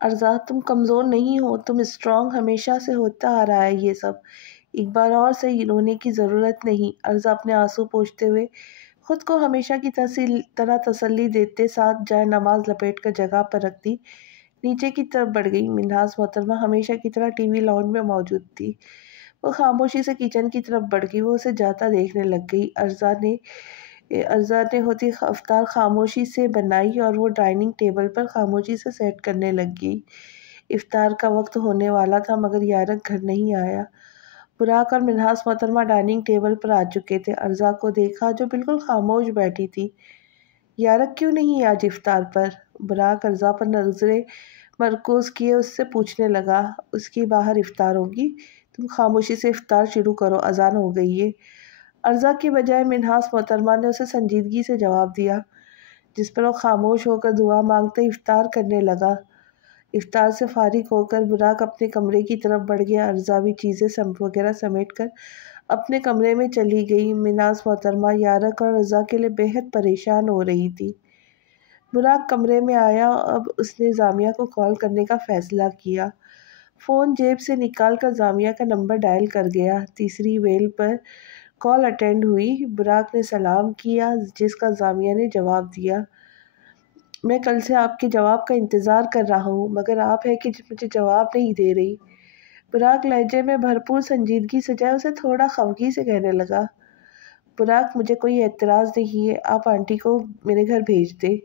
ارزا تم کمزور نہیں ہو، تم اسٹرانگ ہمیشہ سے ہوتا آ رہا ہے یہ سب، ایک بار اور صحیح رونے کی ضرورت نہیں۔ ارزا اپنے آنسو پوچھتے ہوئے خود کو ہمیشہ کی طرح تسلی دیتے ساتھ جائے نماز لپیٹ کر جگہ پر رکھ دی نیچے کی طرف بڑھ گئی۔ منہاس محترمہ ہمیشہ کی طرح ٹی وی لاؤنج میں موجود تھی۔ وہ خاموشی سے کچن کی طرف بڑھ گئی، وہ اسے جاتا دیکھنے لگ گئی۔ ارزا نے ہوتی افطار خاموشی سے بنائی اور وہ ڈائننگ ٹیبل پر خاموشی سے سیٹ کرنے لگ گئی۔ افطار کا وقت ہونے والا تھا مگر یارک گھر نہیں آیا۔ براق اور منہاس محترمہ ڈائننگ ٹیبل پر آ چکے تھے۔ ارزا کو دیکھا جو بالکل خاموش بیٹھی تھی۔ یارک کیوں نہیں آج افطار پر؟ براق ارزا پر نظریں مرکوز کیے اس سے پوچھنے لگا۔ اس کی باہر افطار ہوگی، تم خاموشی سے افطار شروع کرو، اذان ہو گئی ہے۔ ارزا کی بجائے منہاس محترمہ نے اسے سنجیدگی سے جواب دیا، جس پر وہ خاموش ہو کر دعا مانگتے افطار کرنے لگا۔ افطار سے فارغ ہو کر براق اپنے کمرے کی طرف بڑھ گیا۔ ارزا بھی چیزیں وغیرہ سمیٹ کر اپنے کمرے میں چلی گئی۔ منہاس محترمہ یارک اور ارزا کے لیے بہت پریشان ہو رہی تھی۔ براق کمرے میں آیا، اب اس نے زامیہ کو کال کرنے کا فیصلہ کیا۔ فون جیب سے نکال کر زامیہ کا نمبر ڈائل کر گیا۔ تیسری ویل پر کال اٹینڈ ہوئی۔ براق نے سلام کیا، جس کا زامیہ نے جواب دیا۔ میں کل سے آپ کے جواب کا انتظار کر رہا ہوں مگر آپ ہے کہ مجھے جواب نہیں دے رہی۔ براق لہجے میں بھرپور سنجیدگی سے جائے اسے تھوڑا خفگی سے کہنے لگا۔ براق مجھے کوئی اعتراض نہیں ہے، آپ آنٹی کو میرے گھر بھیج دیں۔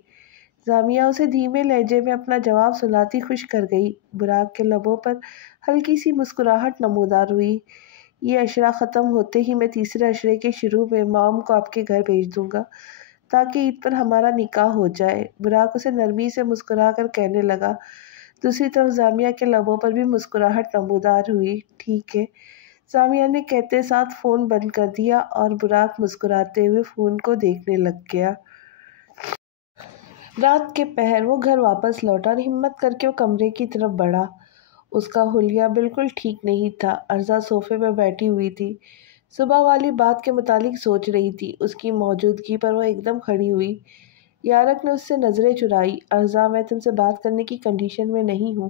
زامیہ اسے دھیمے لہجے میں اپنا جواب سناتی خوش کر گئی۔ براق کے لبوں پر ہلکی سی مسکراہٹ نمودار ہوئی۔ یہ عشرہ ختم ہوتے ہی میں تیسرے عشرے کے شروع میں مام کو آپ کے گھر بھیج دوں گا تاکہ عید پر ہمارا نکاح ہو جائے۔ براق اسے نرمی سے مسکرا کر کہنے لگا۔ دوسری طرف زامیہ کے لبوں پر بھی مسکراہٹ نمودار ہوئی۔ ٹھیک ہے، زامیہ نے کہتے ساتھ فون بند کر دیا اور براق مسکراتے ہوئے فون کو دیکھنے لگ گیا۔ رات کے پہر وہ گھر واپس لوٹا اور ہمت کر کے وہ کمرے کی طرف بڑھا۔ اس کا حلیہ بالکل ٹھیک نہیں تھا۔ ارزا صوفے پہ بیٹھی ہوئی تھی، صبح والی بات کے متعلق سوچ رہی تھی۔ اس کی موجودگی پر وہ ایک دم کھڑی ہوئی۔ یارک نے اس سے نظریں چرائی۔ ارزا میں تم سے بات کرنے کی کنڈیشن میں نہیں ہوں۔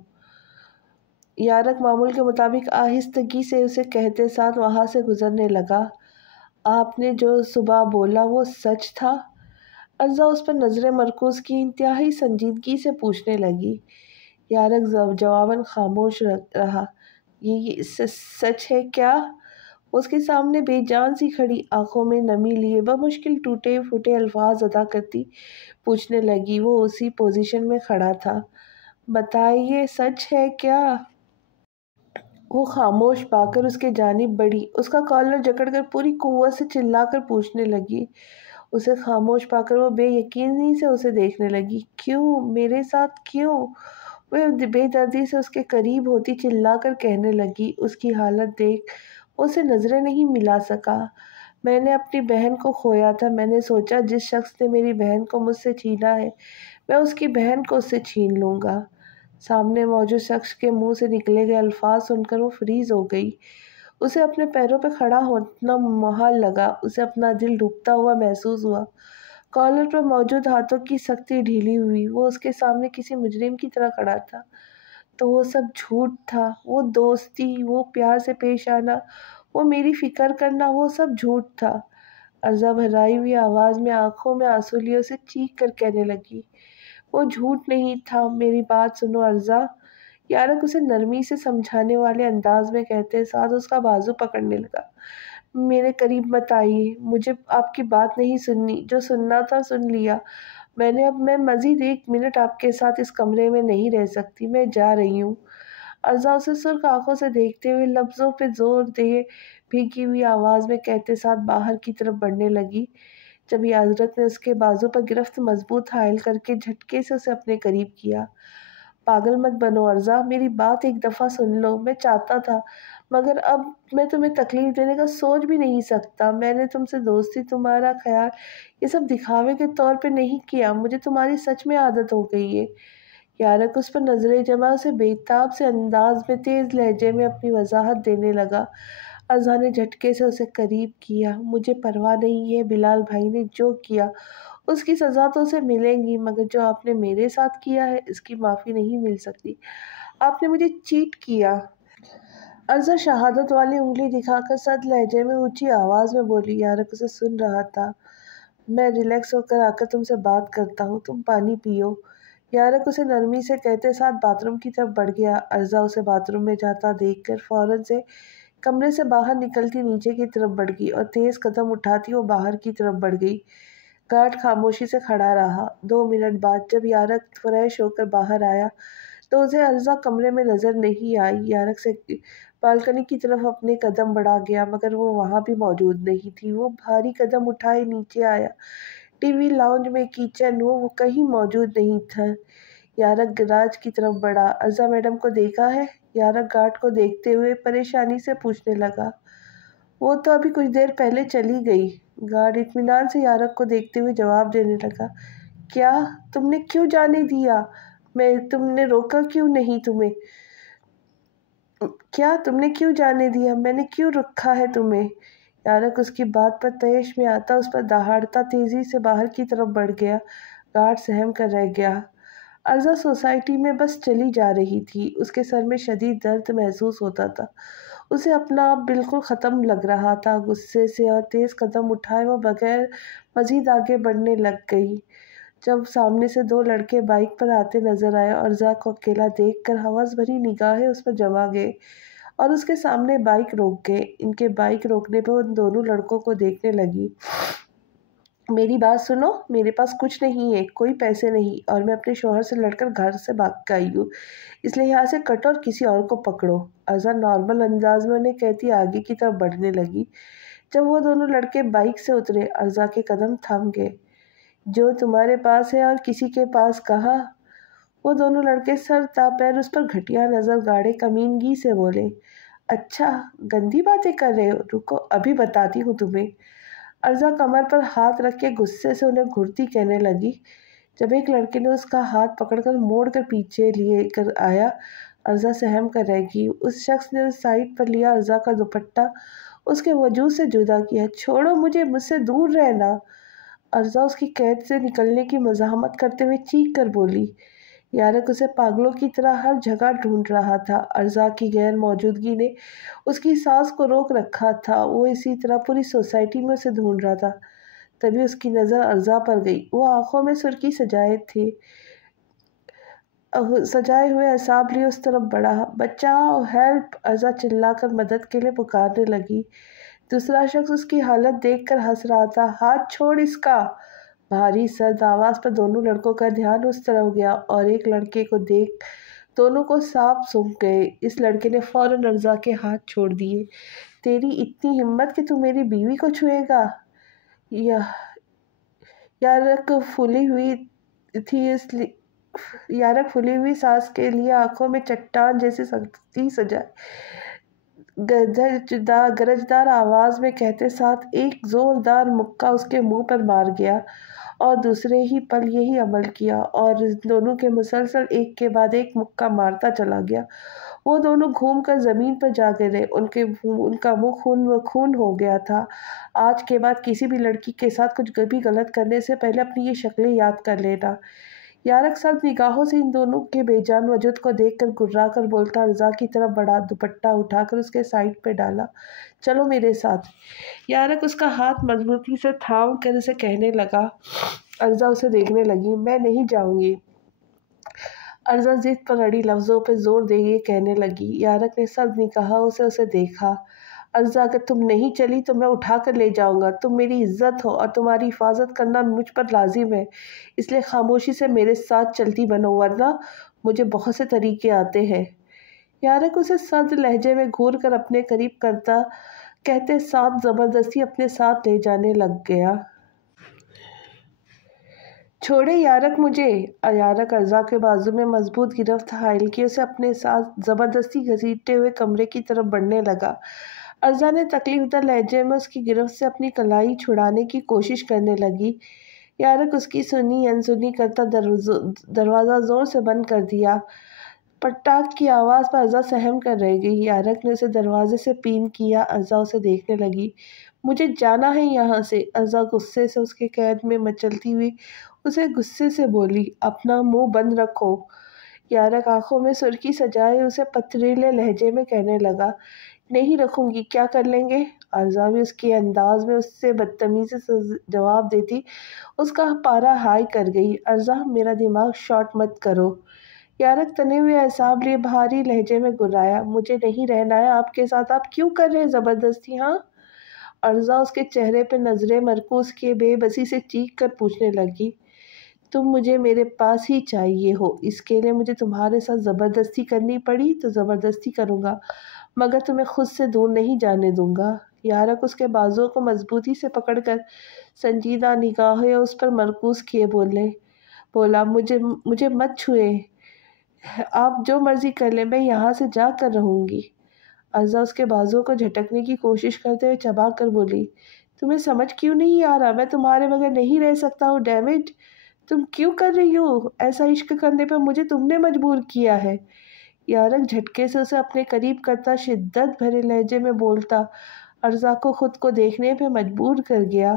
یارک معمول کے مطابق آہستگی سے اسے کہتے ساتھ وہاں سے گزرنے لگا۔ آپ نے جو صبح بولا وہ سچ تھا؟ ارزا اس پر نظریں مرکوز کی انتہائی سنجیدگی سے پوچھنے لگی۔ یارک جواباً خاموش رہا۔ یہ سچ ہے کیا؟ اس کے سامنے بے جان سی کھڑی آنکھوں میں نمی لیے بمشکل ٹوٹے پھوٹے الفاظ ادا کرتی پوچھنے لگی۔ وہ اسی پوزیشن میں کھڑا تھا۔ بتائیے سچ ہے کیا؟ وہ خاموش پا کر اس کے جانب بڑھی، اس کا کالر جکڑ کر پوری قوت سے چلا کر پوچھنے لگی۔ اسے خاموش پا کر وہ بے یقینی سے اسے دیکھنے لگی۔ کیوں؟ میرے ساتھ کیوں؟ وہ بے دردی سے اس کے قریب ہوتی چلا کر کہنے لگی۔ اس کی حالت دیکھ وہ اسے نظریں نہیں ملا سکا۔ میں نے اپنی بہن کو کھویا تھا۔ میں نے سوچا جس شخص نے میری بہن کو مجھ سے چھینا ہے میں اس کی بہن کو اس سے چھین لوں گا۔ سامنے موجود شخص کے منہ سے نکلے گئے الفاظ سن کر وہ فریز ہو گئی۔ اسے اپنے پیروں پہ کھڑا ہونا محال لگا۔ اسے اپنا دل ڈوبتا ہوا محسوس ہوا۔ کالر پر موجود ہاتھوں کی سختی ڈھیلی ہوئی۔ وہ اس کے سامنے کسی مجرم کی طرح کھڑا تھا۔ تو وہ سب جھوٹ تھا؟ وہ دوستی، وہ پیار سے پیش آنا، وہ میری فکر کرنا، وہ سب جھوٹ تھا؟ ارزا بھرائی ہوئی آواز میں آنکھوں میں آنسو لیے اسے چیخ کر کہنے لگی۔ وہ جھوٹ نہیں تھا، میری بات سنو ارزا۔ یارک اسے نرمی سے سمجھانے والے انداز میں کہتے ساتھ اس کا بازو پکڑنے لگا۔ میرے قریب مت آئیے، مجھے آپ کی بات نہیں سننی، جو سننا تھا سن لیا میں نے۔ اب میں مزید ایک منٹ آپ کے ساتھ اس کمرے میں نہیں رہ سکتی، میں جا رہی ہوں۔ ارزا اسے سرخ آنکھوں سے دیکھتے ہوئے لفظوں پہ زور دیے بھیگی ہوئی آواز میں کہتے ساتھ باہر کی طرف بڑھنے لگی۔ جب یارک نے اس کے بازو پر گرفت مضبوط حائل کر کے جھٹکے سے اسے اپنے قریب کیا۔ پاگل مت بنو ارزا، میری بات ایک دفعہ سن لو۔ میں چاہتا تھا مگر اب میں تمہیں تکلیف دینے کا سوچ بھی نہیں سکتا۔ میں نے تم سے دوستی، تمہارا خیال یہ سب دکھاوے کے طور پہ نہیں کیا، مجھے تمہاری سچ میں عادت ہو گئی ہے۔ یارک اس پر نظریں جما اسے بےتاب سے انداز میں تیز لہجے میں اپنی وضاحت دینے لگا۔ ارزا نے جھٹکے سے اسے قریب کیا۔ مجھے پرواہ نہیں ہے، بلال بھائی نے جو کیا اس کی سزا تو اسے ملیں گی، مگر جو آپ نے میرے ساتھ کیا ہے اس کی معافی نہیں مل سکتی۔ آپ نے مجھے چیٹ کیا۔ عرضہ شہادت والی انگلی دکھا کر سرد لہجے میں اونچی آواز میں بولی۔ یارک اسے سن رہا تھا۔ میں ریلیکس ہو کر آ کر تم سے بات کرتا ہوں، تم پانی پیو۔ یارک اسے نرمی سے کہتے ساتھ باتھ روم کی طرف بڑھ گیا۔ عرضہ اسے باتھ روم میں جاتا دیکھ کر فوراً سے کمرے سے باہر نکلتی نیچے کی طرف بڑھ گئی اور تیز قدم اٹھاتی وہ باہر کی طرف بڑھ گئی۔ گارڈ خاموشی سے کھڑا رہا۔ 2 منٹ بعد جب یارک فریش ہو کر باہر آیا تو اسے عرضہ کمرے میں نظر نہیں آئی۔ یارک سے بالکنی کی طرف اپنے قدم بڑھا گیا مگر وہ وہاں بھی موجود نہیں تھی۔ وہ بھاری قدم اٹھائے نیچے آیا۔ ٹی وی، لاؤنج میں، کچن، وہ کہیں موجود نہیں تھا۔ یارک گراج کی طرف بڑھا۔ عرضہ میڈم کو دیکھا ہے؟ یارک گارڈ کو دیکھتے ہوئے پریشانی سے پوچھنے لگا۔ وہ تو ابھی کچھ دیر پہلے چلی گئی۔ گارڈ اطمینان سے یارک کو دیکھتے ہوئے جواب دینے لگا۔ کیا تم نے کیوں جانے دیا؟ تم نے روکا کیوں نہیں تمہیں؟ کیا تم نے کیوں جانے دیا؟ میں نے کیوں رکھا ہے تمہیں؟ یارک اس کی بات پر طیش میں آتا اس پر دہاڑتا تیزی سے باہر کی طرف بڑھ گیا۔ گارڈ سہم کر رہ گیا۔ عرضہ سوسائٹی میں بس چلی جا رہی تھی۔ اس کے سر میں شدید درد محسوس ہوتا تھا۔ اسے اپنا آپ بالکل ختم لگ رہا تھا۔ غصے سے اور تیز قدم اٹھائے وہ بغیر مزید آگے بڑھنے لگ گئی جب سامنے سے 2 لڑکے بائک پر آتے نظر آئے۔ عرضہ کو اکیلا دیکھ کر ہوس بھری نگاہیں اس پر جما گئے اور اس کے سامنے بائک روک گئے۔ ان کے بائک روکنے پر وہ ان دونوں لڑکوں کو دیکھنے لگی۔ میری بات سنو، میرے پاس کچھ نہیں ہے، کوئی پیسے نہیں، اور میں اپنے شوہر سے لڑ کر گھر سے بھاگ کے آئی ہوں، اس لیے یہاں سے کٹو اور کسی اور کو پکڑو۔ عرضہ نارمل انداز میں انہیں کہتی آگے کی طرف بڑھنے لگی۔ جب وہ دونوں لڑکے بائک سے اترے عرضہ کے قدم تھم گئے۔ جو تمہارے پاس ہے اور کسی کے پاس کہا؟ وہ دونوں لڑکے سر تا پیر اس پر گھٹیا نظر گاڑے کمینگی سے بولے۔ اچھا، گندی باتیں کر رہے ہو، رکو ابھی بتاتی ہوں تمہیں۔ عرضہ کمر پر ہاتھ رکھ کے غصے سے انہیں گھرتی کہنے لگی۔ جب ایک لڑکے نے اس کا ہاتھ پکڑ کر موڑ کر پیچھے لے کر آیا، عرضہ سہم کر رہ گئی۔ اس شخص نے سائڈ پر لیا عرضہ کا دوپٹہ اس کے وجود سے جدا کیا۔ چھوڑو مجھے، مجھ سے دور رہنا۔ عرضہ اس کی قید سے نکلنے کی مزاحمت کرتے ہوئے چیخ کر بولی۔ یارک اسے پاگلوں کی طرح ہر جگہ ڈھونڈ رہا تھا۔ عرضہ کی غیر موجودگی نے اس کی سانس کو روک رکھا تھا۔ وہ اسی طرح پوری سوسائٹی میں اسے ڈھونڈ رہا تھا۔ تبھی اس کی نظر عرضہ پر گئی۔ وہ آنکھوں میں سرخی سجائے ہوئے اعصاب لیے اس طرف بڑھا۔ بچاؤ، ہیلپ! عرضہ چلا کر مدد کے لیے پکارنے لگی۔ دوسرا شخص اس کی حالت دیکھ کر ہنس رہا تھا۔ ہاتھ چھوڑ اس کا! بھاری سرد آواز پر دونوں لڑکوں کا دھیان اس طرف گیا اور ایک لڑکے کو دیکھ دونوں کو سانپ سونکھ گئے۔ اس لڑکے نے فوراً عرضہ کے ہاتھ چھوڑ دیے۔ تیری اتنی ہمت کہ تو میری بیوی کو چھوئے گا؟ یارک پھولی ہوئی سانس کے لیے آنکھوں میں چٹان جیسی سختی سجائے گرجدار آواز میں کہتے ساتھ ایک زوردار مکہ اس کے منہ پر مار گیا اور دوسرے ہی پل یہی عمل کیا اور دونوں کے مسلسل ایک کے بعد ایک مکہ مارتا چلا گیا۔ وہ دونوں گھوم کر زمین پر جا گرے۔ ان کا منہ خون ہو گیا تھا۔ آج کے بعد کسی بھی لڑکی کے ساتھ کچھ بھی غلط کرنے سے پہلے اپنی یہ شکلیں یاد کر لینا۔ یارک سرد نگاہوں سے ان دونوں کے بے جان وجود کو دیکھ کر گھرا کر بولتا عرضہ کی طرف بڑھا، دوپٹہ اٹھا کر اس کے سائڈ پہ ڈالا۔ چلو میرے ساتھ۔ یارک اس کا ہاتھ مضبوطی سے تھام کر اسے کہنے لگا۔ عرضہ اسے دیکھنے لگی۔ میں نہیں جاؤں گی۔ عرضہ ضد پر اڑی لفظوں پہ زور دے یہ کہنے لگی۔ یارک نے سرد نگاہوں سے اسے دیکھا۔ عرضہ اگر تم نہیں چلی تو میں اٹھا کر لے جاؤں گا۔ تم میری عزت ہو اور تمہاری حفاظت کرنا مجھ پر لازم ہے، اس لیے خاموشی سے میرے ساتھ چلتی بنو، ورنہ مجھے بہت سے طریقے آتے ہیں۔ یارک اسے سرد لہجے میں گھور کر اپنے قریب کہتے ساتھ زبردستی اپنے ساتھ لے جانے لگ گیا۔ چھوڑے یارک مجھے! یارک عرضہ کے بازو میں مضبوط گرفت حائل کیے اسے اپنے ساتھ زبردستی گھسیٹتے ہوئے کمرے کی طرف بڑھنے لگا۔ عرضہ نے تکلیف دہ لہجے میں اس کی گرفت سے اپنی کلائی چھڑانے کی کوشش کرنے لگی۔ یارک اس کی سنی انسنی کرتا دروازہ زور سے بند کر دیا۔ پٹاخ کی آواز پر عرضہ سہم کر رہ گئی۔ یارک نے اسے دروازے سے پین کیا۔ عرضہ اسے دیکھنے لگی۔ مجھے جانا ہے یہاں سے۔ ارزا غصے سے اس کے قید میں مچلتی ہوئی اسے غصے سے بولی، اپنا منہ بند رکھو۔ یارک آنکھوں میں سرخی سجائے اسے پتھریلے لہجے میں کہنے لگا، نہیں رکھوں گی، کیا کر لیں گے؟ ارزا بھی اس کے انداز میں اس سے بدتمیزی سے جواب دیتی اس کا پارا ہائی کر گئی۔ ارزا، میرا دماغ شارٹ مت کرو۔ یارک تنے ہوئے اعصاب لیے بھاری لہجے میں گرایا، مجھے نہیں رہنا ہے آپ کے ساتھ، آپ کیوں کر رہے زبردستی؟ ہاں؟ ارزا اس کے چہرے پہ نظریں مرکوز کیے بے بسی سے چیخ کر پوچھنے لگی، تم مجھے میرے پاس ہی چاہیے ہو، اس کے لیے مجھے تمہارے ساتھ زبردستی کرنی پڑی تو زبردستی کروں گا، مگر تمہیں خود سے دور نہیں جانے دوں گا۔ یارک اس کے بازوؤں کو مضبوطی سے پکڑ کر سنجیدہ نگاہیں اس پر مرکوز کیے بولا، مجھے مت چھوئے، آپ جو مرضی کر لیں، میں یہاں سے جا کر رہوں گی۔ ارزا اس کے بازوؤں کو جھٹکنے کی کوشش کرتے ہوئے چبا کر بولی، تمہیں سمجھ کیوں نہیں آ رہا؟ میں تمہارے بغیر نہیں رہ سکتا ہوں، ڈیم اٹ! تم کیوں کر رہی ہو ایسا؟ عشق کرنے پہ مجھے تم نے مجبور کیا ہے۔ یارک جھٹکے سے اسے اپنے قریب کرتا شدت بھرے لہجے میں بولتا، ارزا کو خود کو دیکھنے پہ مجبور کر گیا۔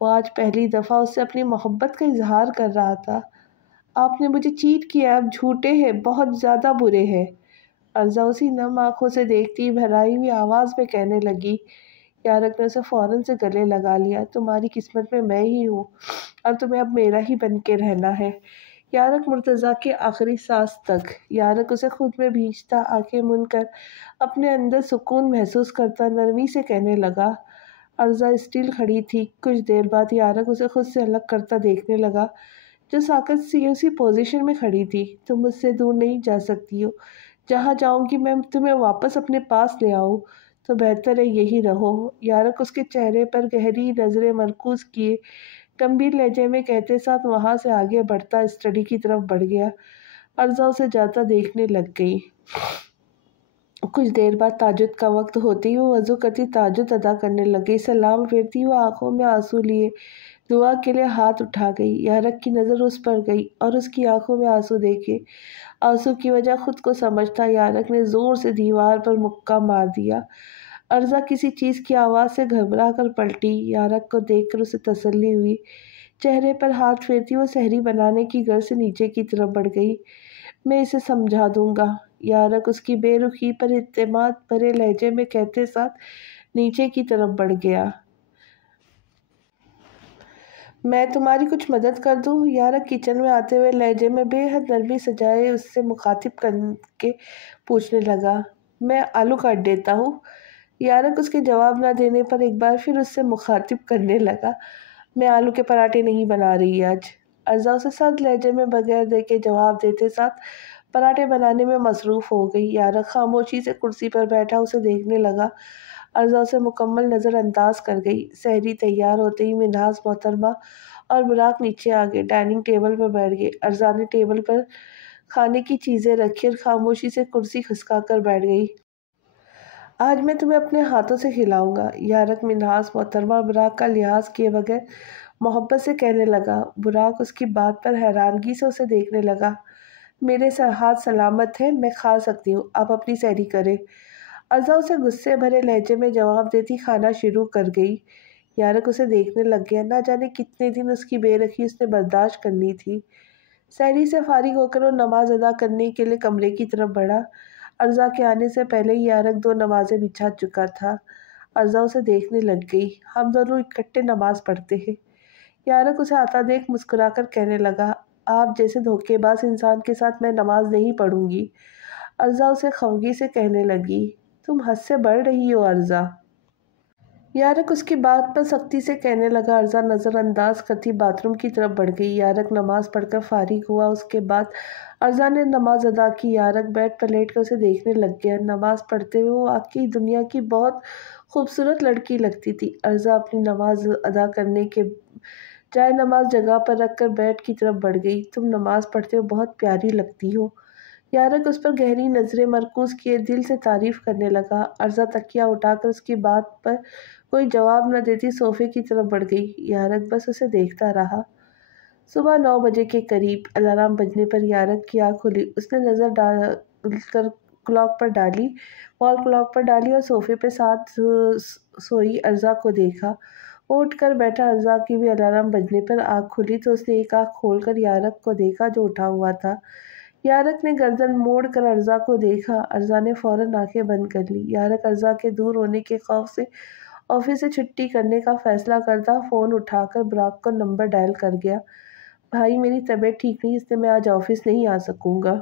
وہ آج پہلی دفعہ اس سے اپنی محبت کا اظہار کر رہا تھا۔ آپ نے مجھے چیٹ کیا، آپ جھوٹے ہیں، بہت زیادہ برے ہیں۔ ارزا اسی نم آنکھوں سے دیکھتی بھرائی ہوئی آواز میں کہنے لگی۔ یارک نے اسے فوراً سے گلے لگا لیا، تمہاری قسمت میں ہی ہوں اور تمہیں اب میرا ہی بن کے رہنا ہے۔ یارک مرتضیٰ کی آخری سانس تک۔ یارک اسے خود میں بھینچتا آنکھیں من کر اپنے اندر سکون محسوس کرتا نرمی سے کہنے لگا۔ ارزا اسٹل کھڑی تھی۔ کچھ دیر بعد یارک اسے خود سے الگ کرتا دیکھنے لگا، جو ساکت سی اسی پوزیشن میں کھڑی تھی۔ تم مجھ سے دور نہیں جا سکتی ہو، جہاں جاؤں گی میں تمہیں واپس اپنے پاس لے آؤں تو بہتر ہے یہی رہو۔ یارک اس کے چہرے پر گہری نظریں مرکوز کیے گمبھیر لہجے میں کہتے ساتھ وہاں سے آگے بڑھتا اسٹڈی کی طرف بڑھ گیا۔ ارزا اسے جاتا دیکھنے لگ گئی۔ کچھ دیر بعد تہجد کا وقت ہوتے ہی وہ وضو کرتی تہجد ادا کرنے لگ گئی۔ سلام پھیرتی وہ آنکھوں میں آنسو لیے دعا کے لیے ہاتھ اٹھا گئی۔ یارک کی نظر اس پر گئی اور اس کی آنکھوں میں آنسو دیکھے۔ آنسو کی وجہ خود کو سمجھتا یارک نے زور سے دیوار پر مکہ مار دیا۔ ارزا کسی چیز کی آواز سے گھبرا کر پلٹی۔ یارک کو دیکھ کر اسے تسلی ہوئی۔ چہرے پر ہاتھ پھیرتی وہ سحری بنانے کی غرض سے نیچے کی طرف بڑھ گئی۔ میں اسے سمجھا دوں گا، یارک اس کی بے رخی پر اعتماد بھرے لہجے میں کہتے ساتھ نیچے کی طرف بڑھ گیا۔ میں تمہاری کچھ مدد کر دوں؟ یارک کچن میں آتے ہوئے لہجے میں بے حد نرمی سجائے اس سے مخاطب کر کے پوچھنے لگا، میں آلو کاٹ دیتا ہوں۔ یارک اس کے جواب نہ دینے پر ایک بار پھر اس سے مخاطب کرنے لگا، میں آلو کے پراٹھے نہیں بنا رہی آج۔ ارزا اسے سرد لہجے میں بغیر دیکھے جواب دیتے ساتھ پراٹھے بنانے میں مصروف ہو گئی۔ یارک خاموشی سے کرسی پر بیٹھا اسے دیکھنے لگا۔ ارزا اسے مکمل نظر انداز کر گئی۔ سحری تیار ہوتے ہی منہاس محترمہ اور براق نیچے آ گئے، ڈائننگ ٹیبل پر بیٹھ گئے۔ ارزا نے ٹیبل پر کھانے کی چیزیں رکھی اور خاموشی سے کرسی کھسکا کر بیٹھ گئی۔ آج میں تمہیں اپنے ہاتھوں سے کھلاؤں گا، یارک منہاس محترمہ اور براق کا لحاظ کیے بغیر محبت سے کہنے لگا۔ براق اس کی بات پر حیرانگی سے اسے دیکھنے لگا۔ میرے ہاتھ سلامت ہیں، میں کھا سکتی ہوں، آپ اپنی سحری کریں۔ ارزا اسے غصے بھرے لہجے میں جواب دیتی کھانا شروع کر گئی۔ یارک اسے دیکھنے لگ گیا، نہ جانے کتنے دن اس کی بے رخی اس نے برداشت کرنی تھی۔ سحری سے فارغ ہو کر وہ نماز ادا کرنے کے لیے کمرے کی طرف بڑھا۔ ارزا کے آنے سے پہلے ہی یارک 2 نمازیں بچھا چکا تھا۔ ارزا اسے دیکھنے لگ گئی، ہم دونوں اکٹھے نماز پڑھتے ہیں۔ یارک اسے آتا دیکھ مسکرا کر کہنے لگا، آپ جیسے دھوکے باز انسان کے ساتھ میں نماز نہیں پڑھوں گی۔ ارزا اسے خفگی سے کہنے لگی، تم حد سے بڑھ رہی ہو ارزا۔ یارک اس کی بات پر سختی سے کہنے لگا۔ ارزا نظر انداز کرتی باتھ روم کی طرف بڑھ گئی۔ یارک نماز پڑھ کر فارغ ہوا۔ اس کے بعد ارزا نے نماز ادا کی۔ یارک بیڈ پر لیٹ کر اسے دیکھنے لگ گیا۔ نماز پڑھتے ہوئے وہ واقعی دنیا کی بہت خوبصورت لڑکی لگتی تھی۔ ارزا اپنی نماز ادا کرنے کے جائے نماز جگہ پر رکھ کر بیڈ کی طرف بڑھ گئی۔ تم نماز پڑھتے ہوئے بہت پیاری لگتی ہو۔ یارک اس پر گہری نظریں مرکوز کیے دل سے تعریف کرنے لگا۔ ارزا تکیہ اٹھا کر اس کی بات پر کوئی جواب نہ دیتی صوفے کی طرف بڑھ گئی۔ یارک بس اسے دیکھتا رہا۔ صبح 9 بجے کے قریب الارم بجنے پر یارک کی آنکھ کھلی۔ اس نے نظر ڈال کر کلاک پر ڈالی اور صوفے پہ ساتھ سوئی ارزا کو دیکھا۔ اٹھ کر بیٹھا ارزا کی بھی الارم بجنے پر آنکھ کھلی تو اس نے ایک آنکھ کھول کر یارق کو دیکھا جو اٹھا ہوا تھا۔ یارق نے گردن موڑ کر ارزا کو دیکھا۔ ارزا نے فوراً آنکھیں بند کر لی۔ یارق ارزا کے دور ہونے کے خوف سے آفس سے چھٹی کرنے کا فیصلہ کرتا فون اٹھا کر براق کو نمبر ڈائل کر گیا۔ بھائی میری طبیعت ٹھیک نہیں، اس لیے میں آج آفس نہیں آ سکوں گا۔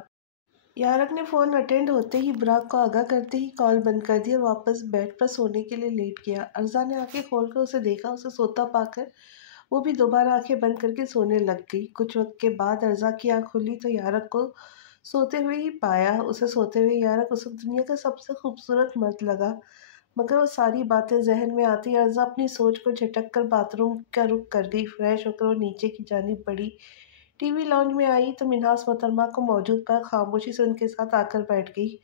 یارق نے فون اٹینڈ ہوتے ہی براق کو آگاہ کرتے ہی کال بند کر دی اور واپس بیڈ پر سونے کے لیے لیٹ گیا۔ ارزا نے آنکھیں کھول کر اسے دیکھا، اسے سوتا پا کر وہ بھی دوبارہ آنکھیں بند کر کے سونے لگ گئی۔ کچھ وقت کے بعد ارزا کی آنکھ کھلی تو یارق کو سوتے ہوئے ہی پایا۔ اسے سوتے ہوئے یارق اس وقت دنیا کا سب سے خوبصورت مرد لگا، مگر وہ ساری باتیں ذہن میں آتی ارزا اپنی سوچ کو جھٹک کر باتھ روم کا رخ کر گئی۔ فریش ہو کر وہ نیچے کی جانب بڑھی، ٹی وی لاؤنج میں آئی تو منہاس محترمہ کو موجود پا خاموشی سے ان کے ساتھ آ کر بیٹھ گئی۔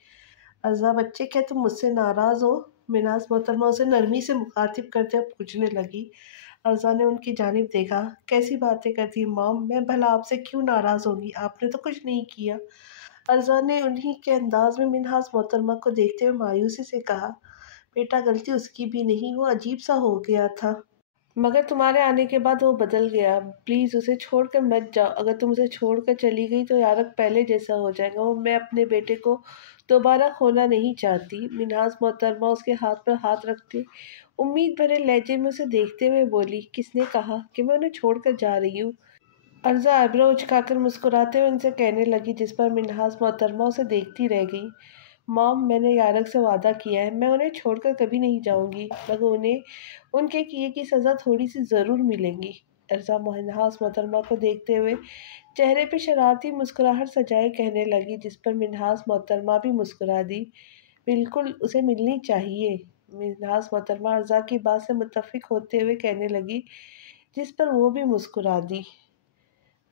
ارزا بچے کیا تم مجھ سے ناراض ہو؟ منہاس محترمہ اسے نرمی سے مخاطب کرتے اب پوچھنے لگی۔ ارزا نے ان کی جانب دیکھا۔ کیسی باتیں کرتی مام، میں بھلا آپ سے کیوں ناراض ہوں گی؟ آپ نے تو کچھ نہیں کیا۔ ارزا نے انہی کے انداز میں منہاس محترمہ کو دیکھتے ہوئے مایوسی سے کہا، بیٹا غلطی اس کی بھی نہیں، وہ عجیب سا ہو گیا تھا، مگر تمہارے آنے کے بعد وہ بدل گیا۔ پلیز اسے چھوڑ کر مت جاؤ، اگر تم اسے چھوڑ کر چلی گئی تو یارق پہلے جیسا ہو جائے گا۔ میں اپنے بیٹے کو دوبارہ کھونا نہیں چاہتی۔ منہاس محترمہ اس کے ہاتھ پر ہاتھ رکھتے امید بھرے لہجے میں اسے دیکھتے ہوئے بولی، کس نے کہا کہ میں انہیں چھوڑ کر جا رہی ہوں؟ ارزا آئیبرو اچکا کر مسکراتے ہوئے ان سے کہنے لگی، جس پر منہاس محترمہ اسے دیکھتی رہ گئی۔ مام، میں نے یارق سے وعدہ کیا ہے، میں انہیں چھوڑ کر کبھی نہیں جاؤں گی، مگر انہیں ان کے کیے کی سزا تھوڑی سی ضرور ملے گی۔ ارزا منہاس محترمہ کو دیکھتے ہوئے چہرے پہ شرارتی مسکراہٹ سجائے کہنے لگی، جس پر منہاس محترمہ بھی مسکرا دی۔ بالکل اسے ملنی چاہیے۔ منہاس محترمہ ارزا کی بات سے متفق ہوتے ہوئے کہنے لگی، جس پر وہ بھی مسکرا دی۔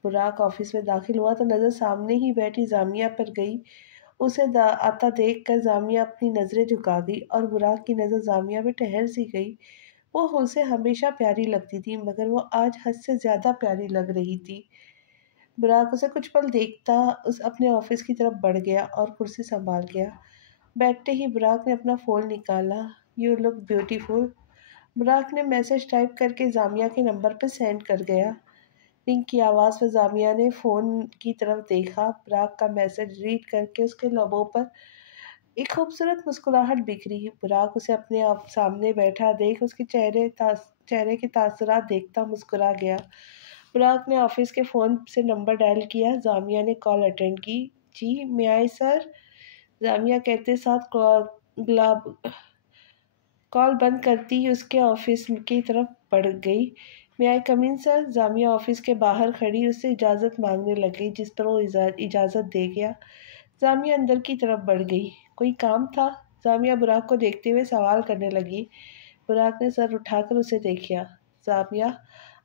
براق آفس میں داخل ہوا تو نظر سامنے ہی بیٹھی زامیہ پر گئی۔ اسے آتا دیکھ کر زامیہ اپنی نظریں جھکا گئی اور براق کی نظر زامیہ میں ٹھہر سی گئی۔ وہ اسے ہمیشہ پیاری لگتی تھی، مگر وہ آج حد سے زیادہ پیاری لگ رہی تھی۔ براق اسے کچھ پل دیکھتا اپنے آفس کی طرف بڑھ گیا اور کرسی سنبھال گیا۔ بیٹھتے ہی براق نے اپنا فون نکالا۔ یو لک بیوٹیفل، براق نے میسج ٹائپ کر کے زامیہ کے نمبر پر سینڈ کر گیا۔ رنگ کی آواز پر زامیہ نے فون کی طرف دیکھا۔ براق کا میسج ریڈ کر کے اس کے لبوں پر ایک خوبصورت مسکراہٹ بکھری۔ براق اسے اپنے سامنے بیٹھا دیکھ اس کے چہرے کے تاثرات دیکھتا مسکرا گیا۔ براق نے آفس کے فون سے نمبر ڈائل کیا۔ زامیہ نے کال اٹینڈ کی۔ جی میں آئی سر، زامیہ کہتے ساتھ کال بند کرتی ہی اس کے آفس کی طرف بڑھ گئی۔ میں آئی کم ان سر، زامیہ آفس کے باہر کھڑی اس سے اجازت مانگنے لگ گئی، جس پر وہ اجازت دے گیا۔ زامیہ اندر کی طرف بڑھ گئی۔ کوئی کام تھا؟ زامیہ براق کو دیکھتے ہوئے سوال کرنے لگی۔ براق نے سر اٹھا کر اسے دیکھا۔ زامیہ،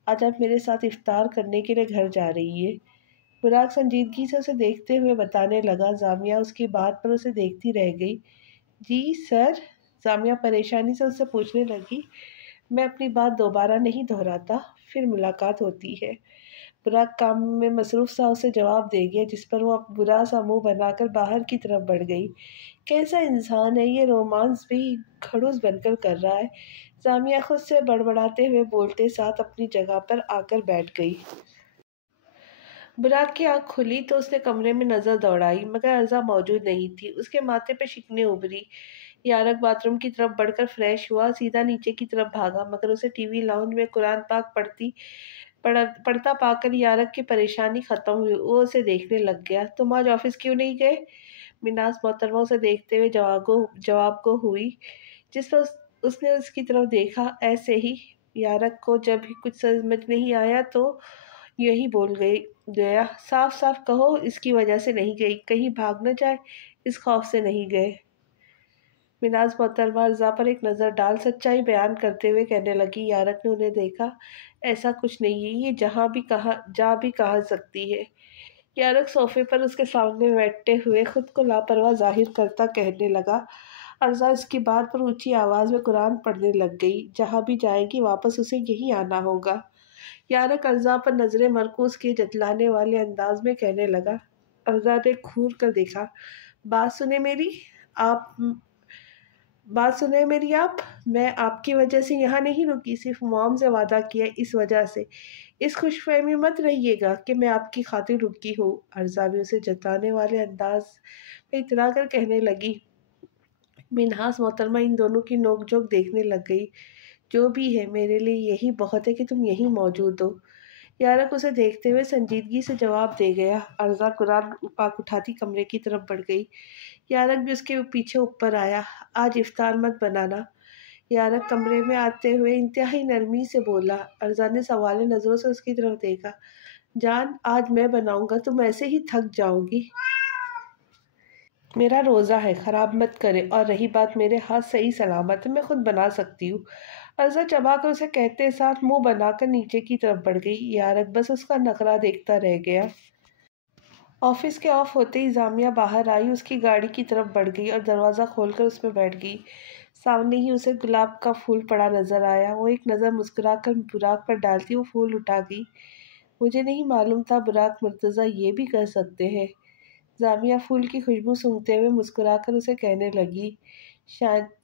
آج آپ میرے ساتھ افطار کرنے کے لیے گھر جا رہی ہے، براق سنجیدگی سے اسے دیکھتے ہوئے بتانے لگا۔ زامیہ اس کی بات پر اسے دیکھتی رہ گئی۔ جی سر، زامیہ پریشانی سے اس سے پوچھنے لگی۔ میں اپنی بات دوبارہ نہیں دہراتا، پھر ملاقات ہوتی ہے۔ براق کام میں مصروف سا اسے جواب دے گیا، جس پر وہ برا سا منہ بنا کر باہر کی طرف بڑھ گئی۔ کیسا انسان ہے یہ، رومانس بھی کھڑوس بن کر رہا ہے، زامیہ خود سے بڑبڑاتے ہوئے بولتے ساتھ اپنی جگہ پر آ کر بیٹھ گئی۔ براق کی آنکھ کھلی تو اس نے کمرے میں نظر دوڑائی، مگر ارزا موجود نہیں تھی۔ اس کے ماتھے پہ شکنیں ابھری۔ یارق باتھ روم کی طرف بڑھ کر فریش ہوا، سیدھا نیچے کی طرف بھاگا، مگر اسے ٹی وی لاؤنج میں قرآن پاک پڑھتا پا کر یارق کی پریشانی ختم ہوئی۔ وہ اسے دیکھنے لگ گیا۔ تم آج آفس کیوں نہیں گئے؟ منہاس محترمہ اسے دیکھتے ہوئے جواب گو ہوئی، جس پر اس نے اس کی طرف دیکھا۔ ایسے ہی یارق کو جب کچھ سمجھ نہیں آیا تو یہی بول گیا، صاف صاف کہو اس کی وجہ سے نہیں گئی، کہیں بھاگ نہ جائے، اس خوف سے نہیں گئے۔ منہاس محترمہ ارزا پر ایک نظر ڈال سچائی بیان کرتے ہوئے کہنے لگی، یارق نے انہیں دیکھا، ایسا کچھ نہیں ہے، یہ جہاں بھی کہا سکتی ہے۔ یارق صوفے پر اس کے سامنے بیٹھتے ہوئے خود کو لاپرواہ ظاہر کرتا کہنے لگا۔ ارزا اس کی بات پر اونچی آواز میں قرآن پڑھنے لگ گئی۔ جہاں بھی جائے گی واپس اسے یہی آنا ہوگا۔ یارق ارزا پر نظریں مرکوز کیے جتلانے والے انداز میں کہنے لگا۔ ارزا نے گھور کر دیکھا۔ بات سنے میری، آپ بات سنیں میری، آپ میں آپ کی وجہ سے یہاں نہیں رکی، صرف موم سے وعدہ کیا، اس وجہ سے اس خوش فہمی مت رہیے گا کہ میں آپ کی خاطر رکی ہوں۔ ارزا بھی اسے جتانے والے انداز میں اترا کر کہنے لگی۔ منہاس محترمہ ان دونوں کی نوک جھوک دیکھنے لگ گئی۔ جو بھی ہے میرے لیے یہی بہت ہے کہ تم یہیں موجود ہو۔ یارق اسے دیکھتے ہوئے سنجیدگی سے جواب دے گیا۔ ارزا قرآن پاک اٹھاتی کمرے کی طرف بڑھ گئی۔ یارق بھی اس کے پیچھے اوپر آیا۔ آج افطار مت بنانا، یارق کمرے میں آتے ہوئے انتہائی نرمی سے بولا۔ ارزا نے سوالے نظروں سے اس کی طرف دیکھا۔ جان، آج میں بناؤں گا، تم ایسے ہی تھک جاؤ گی۔ میرا روزہ ہے، خراب مت کرے، اور رہی بات میرے ہاتھ صحیح سلامت ہے، میں خود بنا سکتی ہوں۔ ارزا چبا کر اسے کہتے ساتھ منہ بنا کر نیچے کی طرف بڑھ گئی۔ یارق بس اس کا نخرہ دیکھتا رہ گیا۔ آفس کے آف ہوتے ہی جامعہ باہر آئی، اس کی گاڑی کی طرف بڑھ گئی اور دروازہ کھول کر اس میں بیٹھ گئی۔ سامنے ہی اسے گلاب کا پھول پڑا نظر آیا۔ وہ ایک نظر مسکرا کر براق پر ڈالتی وہ پھول اٹھا گئی۔ مجھے نہیں معلوم تھا براق مرتضیٰ یہ بھی کر سکتے ہیں۔ جامعہ پھول کی خوشبو سونگھتے ہوئے مسکرا کر اسے کہنے لگی۔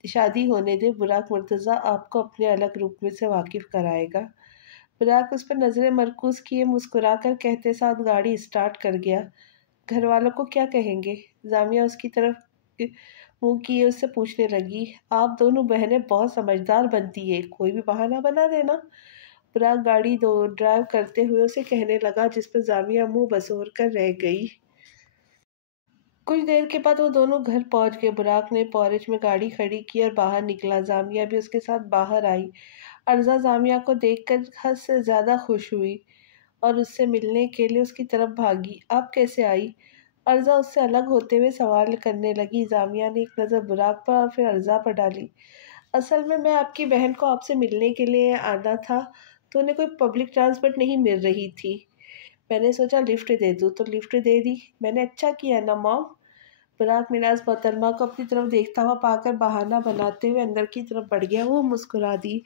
شادی ہونے دے، براق مرتضیٰ آپ کو اپنے الگ روپ میں سے واقف کرائے گا۔ براق اس پر نظریں مرکوز کیے مسکرا کر کہتے ساتھ گاڑی اسٹارٹ کر گیا۔ گھر والوں کو کیا کہیں گے؟ جامعہ اس کی طرف منہ کیے اس سے پوچھنے لگی۔ آپ دونوں بہنیں بہت سمجھدار بنتی ہے، کوئی بھی بہانہ بنا دینا۔ براق گاڑی ڈرائیو کرتے ہوئے اسے کہنے لگا، جس پر جامعہ منہ بسور کر رہ گئی۔ کچھ دیر کے بعد وہ دونوں گھر پہنچ گئے۔ براق نے پورچ میں گاڑی کھڑی کی اور باہر نکلا۔ جامعہ بھی اس کے ساتھ باہر آئی۔ ارزا جامعہ کو دیکھ کر حد سے زیادہ خوش ہوئی اور اس سے ملنے کے لیے اس کی طرف بھاگی۔ آپ کیسے آئی؟ ارزا اس سے الگ ہوتے ہوئے سوال کرنے لگی۔ جامعہ نے ایک نظر براق پر اور پھر ارزا پر ڈالی۔ اصل میں آپ کی بہن کو آپ سے ملنے کے لیے آنا تھا، تو انہیں کوئی پبلک ٹرانسپورٹ نہیں مل رہی تھی۔ میں نے سوچا لفٹ دے دوں تو لفٹ دے دی۔ میں نے اچھا کیا نا موم؟ براق مناز محترمہ کو اپنی طرف دیکھتا ہوا پا کر بہانہ بناتے ہوئے اندر کی طرف بڑھ گیا۔ وہ مسکرا دی۔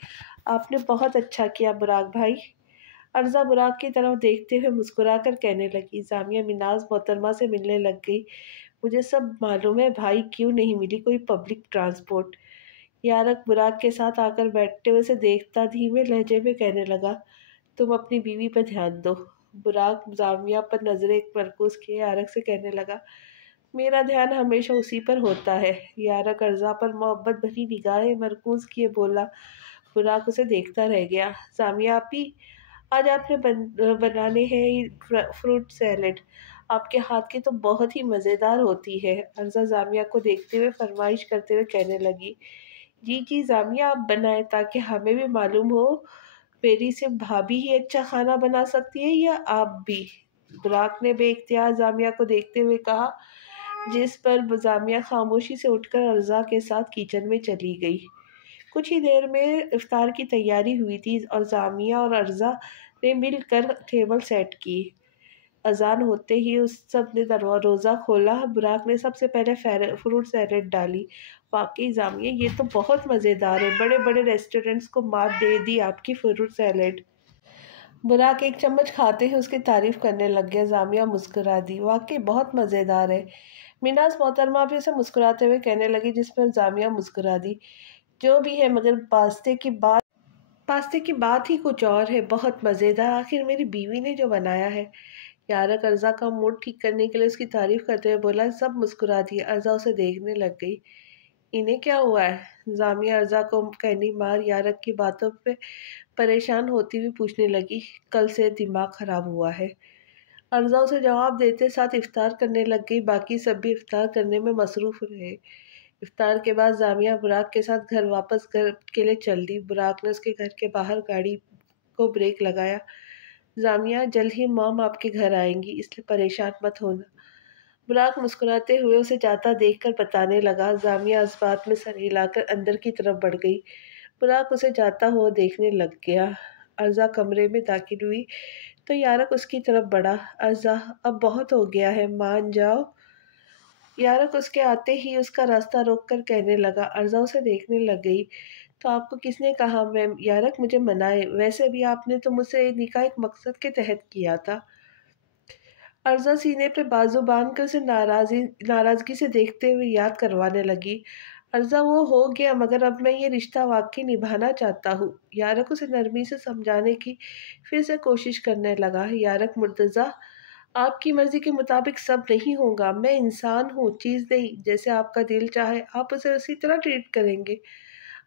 آپ نے بہت اچھا کیا براق بھائی۔ ارزا براق کی طرف دیکھتے ہوئے مسکرا کر کہنے لگی۔ جامعہ مناز محترمہ سے ملنے لگ گئی۔ مجھے سب معلوم ہے، بھائی کیوں نہیں ملی کوئی پبلک ٹرانسپورٹ؟ یارق براق کے ساتھ آ کر بیٹھتے ہوئے اسے دیکھتا دھیمے لہجے میں کہنے لگا۔ تم اپنی بیوی پر دھیان دو۔ براق جامعہ پر نظریں مرکوز کیے یارق سے کہنے لگا۔ میرا دھیان ہمیشہ اسی پر ہوتا ہے۔ یارق ارزا پر محبت بھری نگاہیں مرکوز کیے بولا۔ براق اسے دیکھتا رہ گیا۔ جامعہ آپی، آج آپ نے بنانے ہیں فروٹ سیلڈ، آپ کے ہاتھ کی تو بہت ہی مزیدار ہوتی ہے۔ ارزا جامعہ کو دیکھتے ہوئے فرمائش کرتے ہوئے کہنے لگی۔ جی جی جامعہ، آپ بنائیں تاکہ ہمیں بھی معلوم ہو میری صرف بھابھی ہی اچھا کھانا بنا سکتی ہے یا آپ بھی؟ براق نے بے اختیار جامعہ کو دیکھتے ہوئے کہا، جس پر جامعہ خاموشی سے اٹھ کر ارزا کے ساتھ کچن میں چلی گئی۔ کچھ ہی دیر میں افطار کی تیاری ہوئی تھی اور جامعہ اور ارزا نے مل کر ٹیبل سیٹ کی۔ اذان ہوتے ہی اس سب نے روزہ کھولا۔ براق نے سب سے پہلے فروٹ سیلڈ ڈالی۔ واقعی جامعہ، یہ تو بہت مزیدار ہے، بڑے بڑے ریسٹورنٹس کو مات دے دی آپ کی فروٹ سیلڈ۔ براق ایک چمچ کھاتے ہی اس کی تعریف کرنے لگ گیا۔ جامعہ مسکرا دی۔ واقعی بہت مزیدار ہے۔ مناز محترمہ بھی اسے مسکراتے ہوئے کہنے لگی، جس پر جامعہ مسکرا دی۔ جو بھی ہے، مگر پاستے کی بات ہی کچھ اور ہے، بہت مزیدار، آخر میری بیوی نے جو بنایا ہے۔ یارق ارزا کا موڈ ٹھیک کرنے کے لیے اس کی تعریف کرتے ہوئے بولا۔ سب مسکرا دیے۔ ارزا اسے دیکھنے لگ گئی۔ انہیں کیا ہوا ہے؟ جامعہ ارزا کو کہنی مار یارق کی باتوں پہ پریشان ہوتی ہوئی پوچھنے لگی۔ کل سے دماغ خراب ہوا ہے۔ ارزا اسے جواب دیتے ساتھ افطار کرنے لگ گئی۔ باقی سب بھی افطار کرنے میں مصروف رہے۔ افطار کے بعد جامعہ براق کے ساتھ گھر واپس کے لیے چل دی۔ براق نے اس کے گھر کے باہر گاڑی کو بریک لگایا۔ جامعہ، جلد ہی موم آپ کے گھر آئیں گی، اس لیے پریشان مت ہونا۔ براق مسکراتے ہوئے اسے جاتا دیکھ کر بتانے لگا۔ جامعہ اس بات میں سر ہلا کر اندر کی طرف بڑھ گئی۔ براق اسے جاتا ہوا دیکھنے لگ گیا۔ ارزا کمرے میں داخل ہوئی تو یارق اس کی طرف بڑھا۔ ارزا، اب بہت ہو گیا ہے، مان جاؤ۔ یارق اس کے آتے ہی اس کا راستہ روک کر کہنے لگا۔ ارزا اسے دیکھنے لگ گئی۔ تو آپ کو کس نے کہا میں یارق مجھے منائے؟ ویسے بھی آپ نے تو مجھ سے نکاح ایک مقصد کے تحت کیا تھا۔ ارزا سینے پہ بازو باندھ کر اسے ناراضگی سے دیکھتے ہوئے یاد کروانے لگی۔ ارزا وہ ہو گیا، مگر اب میں یہ رشتہ واقعی نبھانا چاہتا ہوں۔ یارق اسے نرمی سے سمجھانے کی پھر سے کوشش کرنے لگا۔ یارق مرتضیٰ، آپ کی مرضی کے مطابق سب نہیں ہوگا، میں انسان ہوں، چیز نہیں، جیسے آپ کا دل چاہے آپ اسے اسی طرح ٹریٹ کریں گے۔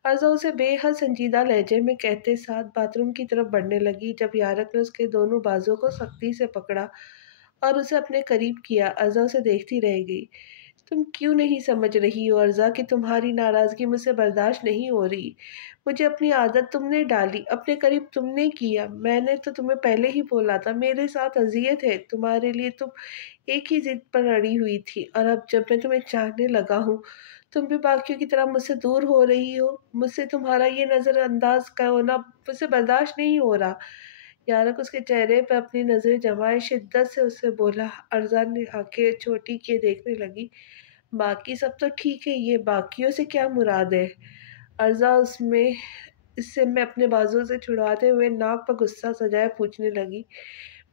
ارزا اسے بے حد سنجیدہ لہجے میں کہتے ساتھ باتھ روم کی طرف بڑھنے لگی۔ جب یارق نے اس کے دونوں بازو کو سختی سے پکڑا اور اسے اپنے قریب کیا، ارزا اسے دیکھتی رہ گئی۔ تم کیوں نہیں سمجھ رہی ہو ارزا کہ تمہاری ناراضگی مجھ سے برداشت نہیں ہو رہی؟ مجھے اپنی عادت تم نے ڈالی، اپنے قریب تم نے کیا، میں نے تو تمہیں پہلے ہی بولا تھا میرے ساتھ اذیت ہے، تمہارے لیے تم ایک ہی ضد پر اڑی ہوئی تھی، اور اب جب میں تمہیں چاہنے لگا ہوں تم بھی باقیوں کی طرح مجھ سے دور ہو رہی ہو۔ مجھ سے تمہارا یہ نظر انداز کا ہونا مجھ سے برداشت نہیں ہو رہا۔ یارق اس کے چہرے پہ اپنی نظریں جمائے شدت سے اس سے بولا۔ ارزا نے آنکھیں چھوٹی کیے دیکھنے لگی۔ باقی سب تو ٹھیک ہے، یہ باقیوں سے کیا مراد ہے؟ ارزا اس سے میں اپنے بازو سے چھڑواتے ہوئے ناک پر غصہ سجائے پوچھنے لگی۔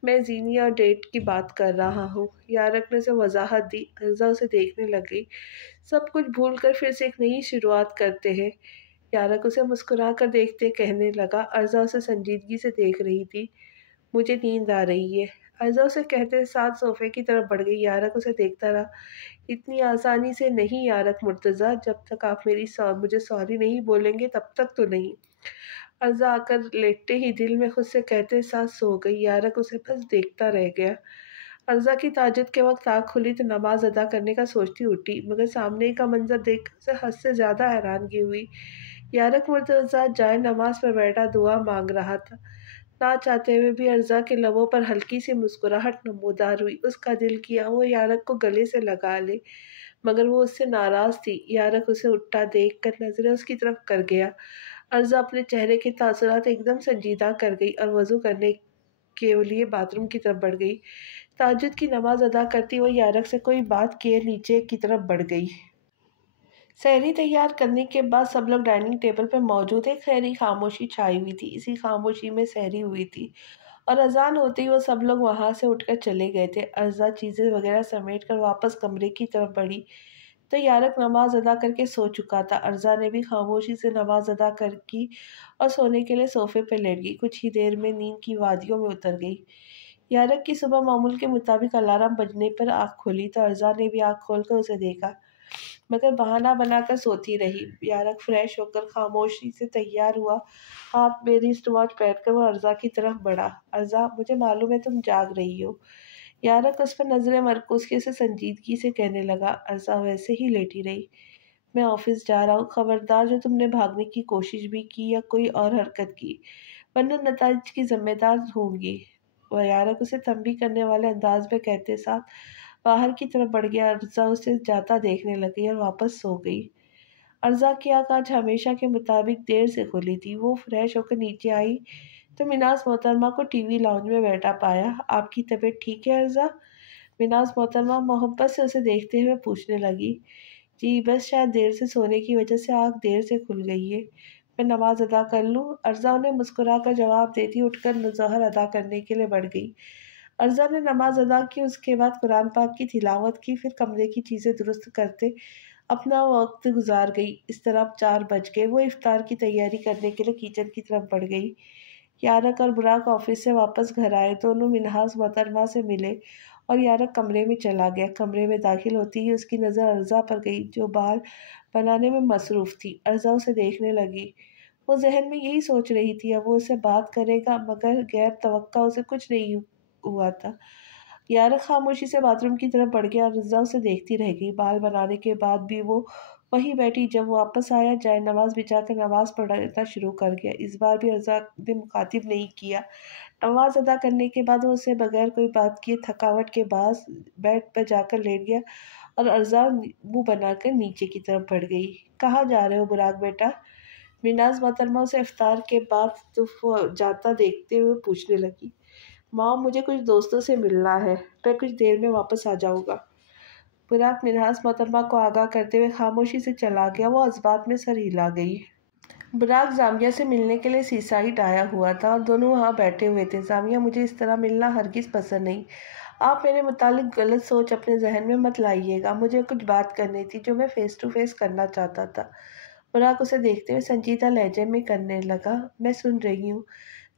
میں زینیا اور ڈیٹ کی بات کر رہا ہوں۔ یارق نے اسے وضاحت دی۔ ارزا اسے دیکھنے لگی۔ سب کچھ بھول کر پھر سے ایک نئی شروعات کرتے ہیں۔ یارق اسے مسکرا کر دیکھتے کہنے لگا۔ ارزا اسے سنجیدگی سے دیکھ رہی تھی۔ مجھے نیند آ رہی ہے، ارزا اسے کہتے ساتھ صوفے کی طرف بڑھ گئی۔ یارق اسے دیکھتا رہا۔ اتنی آسانی سے نہیں یارق مرتضیٰ، جب تک آپ مجھے سوری نہیں بولیں گے تب تک تو نہیں۔ ارزا آ کر لیٹتے ہی دل میں خود سے کہتے ساتھ سو گئی۔ یارق اسے بس دیکھتا رہ گیا۔ ارزا کی تہجد کے وقت آنکھ کھلی تو نماز ادا کرنے کا سوچتی اٹھی، مگر سامنے کا منظر دیکھ کر اسے حد سے زیادہ حیرانگی ہوئی۔ یارق مرتضیٰ جائے نماز پر بیٹھا دعا مانگ رہا تھا۔ نہ چاہتے ہوئے بھی ارزا کے لبوں پر ہلکی سی مسکراہٹ نمودار ہوئی۔ اس کا دل کیا وہ یارق کو گلے سے لگا لے، مگر وہ اس سے ناراض تھی۔ یارق اسے اٹھتا دیکھ کر نظریں اس کی طرف کر گیا۔ ارزا اپنے چہرے کے تاثرات ایک دم سنجیدہ کر گئی اور وضو کرنے کے لیے باتھ روم کی طرف بڑھ گئی۔ تہجد کی نماز ادا کرتی وہ یارق سے کوئی بات کیے نیچے کی طرف بڑھ گئی۔ سحری تیار کرنے کے بعد سب لوگ ڈائننگ ٹیبل پر موجود تھے۔ خیری خاموشی چھائی ہوئی تھی، اسی خاموشی میں سحری ہوئی تھی، اور اذان ہوتے ہی وہ سب لوگ وہاں سے اٹھ کر چلے گئے تھے۔ ارزا چیزیں وغیرہ سمیٹ کر واپس کمرے کی طرف بڑھی تو یارق نماز ادا کر کے سو چکا تھا۔ ارزا نے بھی خاموشی سے نماز ادا کر کی اور سونے کے لیے صوفے پہ لیٹ گئی۔ کچھ ہی دیر میں نیند کی وادیوں میں اتر گئی۔ یارق کی صبح معمول کے مطابق الارم بجنے پر آنکھ کھلی تو ارزا نے بھی آنکھ کھول کر اسے دیکھا، مگر بہانہ بنا کر سوتی رہی۔ یارق فریش ہو کر خاموشی سے تیار ہوا، ہاتھ میں ریسٹ واچ پہن کر وہ ارزا کی طرف بڑھا۔ ارزا، مجھے معلوم ہے تم جاگ رہی ہو۔ یارق اس پر نظریں مرکوز کیے اسے سنجیدگی سے کہنے لگا۔ ارزا ویسے ہی لیٹی رہی۔ میں آفس جا رہا ہوں، خبردار جو تم نے بھاگنے کی کوشش بھی کی یا کوئی اور حرکت کی، ورنہ نتائج کی ذمہ دار ہوں گی۔ وہ یارق اسے تنبیہ کرنے والے انداز میں کہتے ساتھ باہر کی طرف بڑھ گیا۔ ارزا اسے جاتا دیکھنے لگی اور واپس سو گئی۔ ارزا کی آنکھ آج ہمیشہ کے مطابق دیر سے کھلی تھی۔ وہ فریش ہو کر نیچے آئی تو مناز محترمہ کو ٹی وی لاؤنج میں بیٹھا پایا۔ آپ کی طبیعت ٹھیک ہے ارزا؟ مناز محترمہ محبت سے اسے دیکھتے ہوئے پوچھنے لگی۔ جی بس شاید دیر سے سونے کی وجہ سے آنکھ دیر سے کھل گئی ہے۔ میں نماز ادا کر لوں؟ ارزا انہیں مسکرا کر جواب دیتی اٹھ کر ظہر ادا کرنے کے لیے بڑھ گئی۔ ارزا نے نماز ادا کی، اس کے بعد قرآن پاک کی تلاوت کی، پھر کمرے کی چیزیں درست کرتے اپنا وقت گزار گئی۔ اس طرح 4 بج گئے۔ وہ افطار کی تیاری کرنے کے لیے کچن کی طرف بڑھ گئی۔ یارق اور براق آفس سے واپس گھر آئے، دونوں منہاس محترمہ سے ملے اور یارق کمرے میں چلا گیا۔ کمرے میں داخل ہوتی ہی اس کی نظر ارزا پر گئی جو بال بنانے میں مصروف تھی۔ ارزا اسے دیکھنے لگی۔ وہ ذہن میں یہی سوچ رہی تھی اب وہ اسے بات کرے گا، مگر غیر توقع اسے کچھ نہیں ہوا تھا۔ یارق خاموشی سے باتھ روم کی طرف بڑھ گیا اور ارزا اسے دیکھتی رہ گئی۔ بال بنانے کے بعد بھی وہ وہیں بیٹھی۔ جب وہ واپس آیا جائے نماز بچھا کر نماز پڑھنا شروع کر گیا۔ اس بار بھی ارزا نے مخاطب نہیں کیا۔ نماز ادا کرنے کے بعد وہ اسے بغیر کوئی بات کیے تھکاوٹ کے باعث بیڈ پر جا کر لیٹ گیا اور ارزا منہ بنا کر نیچے کی طرف بڑھ گئی۔ کہاں جا رہے ہو براق بیٹا؟ مناز محترمہ اسے افطار کے بعد جاتا دیکھتے ہوئے پوچھنے لگی۔ ماں، مجھے کچھ دوستوں سے ملنا ہے، میں کچھ دیر میں واپس آ جاؤں گا۔ براق مناز محترمہ کو آگاہ کرتے ہوئے خاموشی سے چلا گیا۔ وہ اس بات میں سر ہلا گئی۔ براق زامیہ سے ملنے کے لیے سی سائڈ آیا ہوا تھا اور دونوں وہاں بیٹھے ہوئے تھے۔ زامیہ، مجھے اس طرح ملنا ہرگز پسند نہیں۔ آپ میرے متعلق غلط سوچ اپنے ذہن میں مت لائیے گا، مجھے کچھ بات کرنی تھی جو میں فیس ٹو فیس کرنا چاہتا تھا۔ براق اسے دیکھتے ہوئے سنجیدہ لہجے میں کرنے لگا، میں سن رہی ہوں۔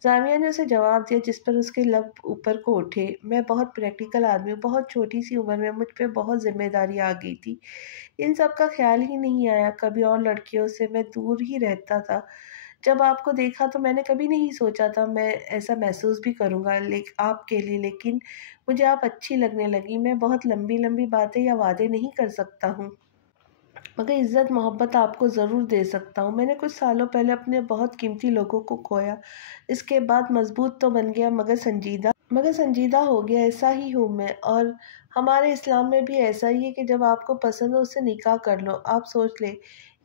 زامیہ نے اسے جواب دیا جس پر اس کے لب اوپر کو اٹھے۔ میں بہت پریکٹیکل آدمی ہوں، بہت چھوٹی سی عمر میں مجھ پہ بہت ذمہ داری آ گئی تھی، ان سب کا خیال ہی نہیں آیا، کبھی اور لڑکیوں سے میں دور ہی رہتا تھا۔ جب آپ کو دیکھا تو میں نے کبھی نہیں سوچا تھا میں ایسا محسوس بھی کروں گا آپ کے لیے، لیکن مجھے آپ اچھی لگنے لگی۔ میں بہت لمبی لمبی باتیں یا وعدے نہیں کر سکتا ہوں، مگر عزت محبت آپ کو ضرور دے سکتا ہوں۔ میں نے کچھ سالوں پہلے اپنے بہت قیمتی لوگوں کو کھویا، اس کے بعد مضبوط تو بن گیا مگر سنجیدہ ہو گیا۔ ایسا ہی ہوں میں، اور ہمارے اسلام میں بھی ایسا ہی ہے کہ جب آپ کو پسند ہو اس سے نکاح کر لو۔ آپ سوچ لیں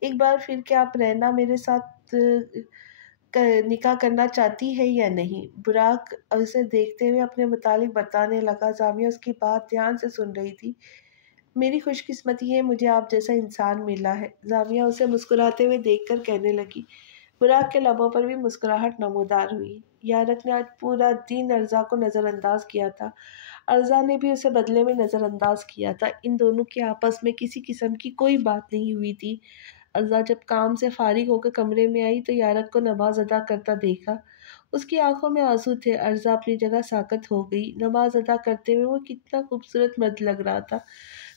ایک بار پھر کہ آپ رہنا میرے ساتھ نکاح کرنا چاہتی ہے یا نہیں۔ براق اسے دیکھتے ہوئے اپنے متعلق بتانے لگا۔ زامیہ اس کی بات دھیان سے سن رہی تھی۔ میری خوش قسمتی ہے مجھے آپ جیسا انسان ملا ہے، زامیہ اسے مسکراتے ہوئے دیکھ کر کہنے لگی۔ براق کے لبوں پر بھی مسکراہٹ نمودار ہوئی۔ یارق نے آج پورا دن ارزا کو نظر انداز کیا تھا، ارزا نے بھی اسے بدلے میں نظر انداز کیا تھا۔ ان دونوں کے آپس میں کسی قسم کی کوئی بات نہیں ہوئی تھی۔ ارزا جب کام سے فارغ ہو کے کمرے میں آئی تو یارق کو نماز ادا کرتا دیکھا۔ اس کی آنکھوں میں آنسو تھے۔ ارزا اپنی جگہ ساکت ہو گئی۔ نماز ادا کرتے ہوئے وہ کتنا خوبصورت مرد لگ رہا تھا۔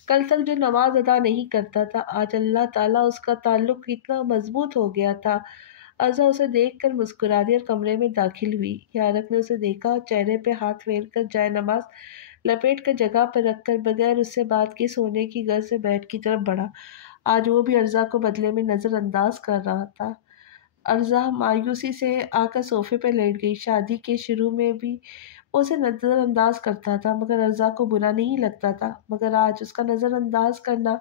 کل تک جو نماز ادا نہیں کرتا تھا، آج اللہ تعالیٰ اس کا تعلق کتنا مضبوط ہو گیا تھا۔ ارزا اسے دیکھ کر مسکرا دی اور کمرے میں داخل ہوئی۔ یارق نے اسے دیکھا اور چہرے پہ ہاتھ پھیر کر جائے نماز لپیٹ کر جگہ پر رکھ کر بغیر اس سے بات کے سونے کی غرض سے بیڈ کی طرف بڑھا۔ آج وہ بھی ارزا کو بدلے میں نظر انداز کر رہا تھا۔ ارزا مایوسی سے آ کر صوفے پہ لیٹ گئی۔ شادی کے شروع میں بھی وہ اسے نظر انداز کرتا تھا مگر ارزا کو برا نہیں لگتا تھا، مگر آج اس کا نظر انداز کرنا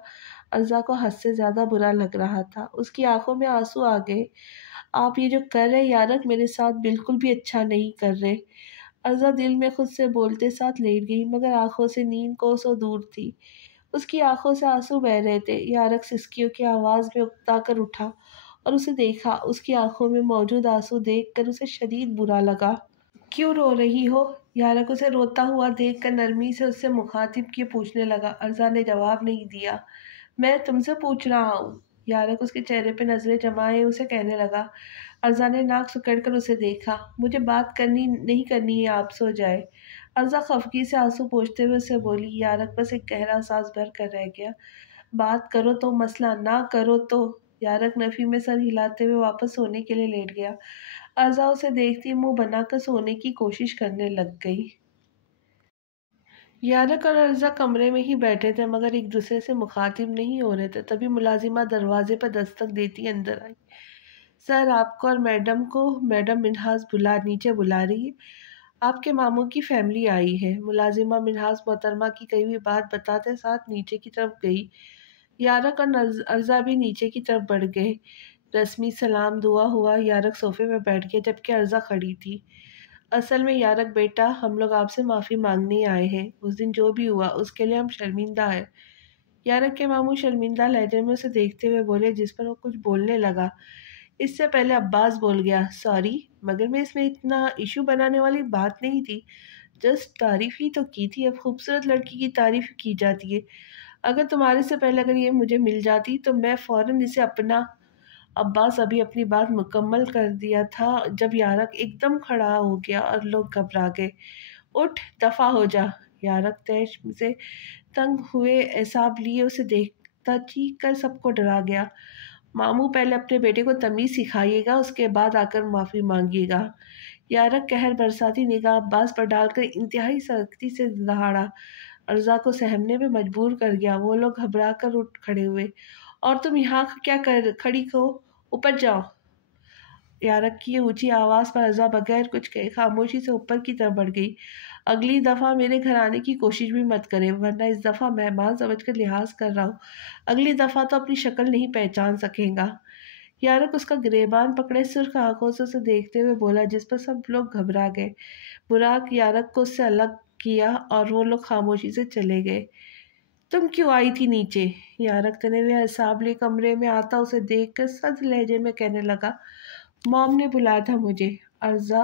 ارزا کو حد سے زیادہ برا لگ رہا تھا۔ اس کی آنکھوں میں آنسو آ گئے۔ آپ یہ جو کر رہے یارق میرے ساتھ بالکل بھی اچھا نہیں کر رہے۔ ارزا دل میں خود سے بولتے ساتھ لیٹ گئی مگر آنکھوں سے نیند کوسوں دور تھی۔ اس کی آنکھوں سے آنسو بہہ رہے تھے۔ یارق سسکیوں کی آواز میں اکتا کر اٹھا اور اسے دیکھا۔ اس کی آنکھوں میں موجود آنسو دیکھ کر اسے شدید برا لگا۔ کیوں رو رہی ہو؟ یارق اسے روتا ہوا دیکھ کر نرمی سے اس سے مخاطب کیے پوچھنے لگا۔ ارزا نے جواب نہیں دیا۔ میں تم سے پوچھ رہا ہوں۔ یارق اس کے چہرے پہ نظریں جمائے اسے کہنے لگا۔ ارزا نے ناک سکڑ کر اسے دیکھا۔ مجھے بات نہیں کرنی ہے، آپ سو جائے۔ ارزا خفگی سے آنسو پوچھتے ہوئے اسے بولی۔ یارق بس ایک گہرا سانس بھر کر رہ گیا۔ بات کرو تو مسئلہ، نہ کرو تو۔ یارق نفی میں سر ہلاتے ہوئے واپس سونے کے لیے لیٹ گیا۔ ارزا اسے دیکھتی منہ بنا کر سونے کی کوشش کرنے لگ گئی۔ یارق اور ارزا کمرے میں ہی بیٹھے تھے مگر ایک دوسرے سے مخاطب نہیں ہو رہے تھے۔ تبھی ملازمہ دروازے پر دستک دیتی اندر آئی۔ سر، آپ کو اور میڈم کو میڈم منہاس نیچے بلا رہی ہے، آپ کے ماموں کی فیملی آئی ہے۔ ملازمہ منہاس محترمہ کی کہی ہوئی بات بتاتے ساتھ نیچے کی طرف گئی۔ یارق اور ارزا بھی نیچے کی طرف بڑھ گئے۔ رسمی سلام دعا ہوا۔ یارق صوفے پہ بیٹھ گیا جبکہ ارزا کھڑی تھی۔ اصل میں یارق بیٹا، ہم لوگ آپ سے معافی مانگنے آئے ہیں۔ اس دن جو بھی ہوا اس کے لیے ہم شرمندہ ہیں۔ یارق کے ماموں شرمندہ لہجے میں اسے دیکھتے ہوئے بولے جس پر وہ کچھ بولنے لگا۔ اس سے پہلے عباس بول گیا، سوری، مگر میں اس میں اتنا ایشو بنانے والی بات نہیں تھی، جسٹ تعریف ہی تو کی تھی۔ اب خوبصورت لڑکی کی تعریف کی جاتی ہے، اگر تمہارے سے پہلے اگر یہ مجھے مل جاتی تو میں فوراً اسے اپنا۔ عباس ابھی اپنی بات مکمل کر دیا تھا جب یارق ایک دم کھڑا ہو گیا اور لوگ گھبرا گئے۔ اٹھ، دفع ہو جا۔ یارق تیش سے تنگ ہوئے اعصاب لیے اسے دیکھتا چیخ کر سب کو ڈرا گیا۔ ماموں پہلے اپنے بیٹے کو تمیز سکھائیے گا، اس کے بعد آ کر معافی مانگیے گا۔ یارق قہر برساتی نگاہ عباس پر ڈال کر انتہائی سختی سے دہاڑا۔ ارزا کو سہمنے میں مجبور کر گیا۔ وہ لوگ گھبرا کر اٹھ کھڑے ہوئے۔ اور تم یہاں کیا کھڑی ہو؟ اوپر جاؤ۔ یارق کی اونچی آواز پر ارزا بغیر کچھ کہے خاموشی سے اوپر کی طرف بڑھ گئی۔ اگلی دفعہ میرے گھر آنے کی کوشش بھی مت کرے، ورنہ اس دفعہ مہمان سمجھ کر لحاظ کر رہا ہوں، اگلی دفعہ تو اپنی شکل نہیں پہچان سکے گا۔ یارق اس کا گریبان پکڑے سرخ آنکھوں سے اسے دیکھتے ہوئے بولا جس پر سب لوگ گھبرا گئے۔ براق یارق کو اس سے الگ کیا اور وہ لوگ خاموشی سے چلے گئے۔ تم کیوں آئی تھی نیچے؟ یارق تنے ہوئے اعصاب لیے کمرے میں آتا اسے دیکھ کر سخت لہجے میں کہنے لگا، موم نے بلایا تھا مجھے۔ ارزا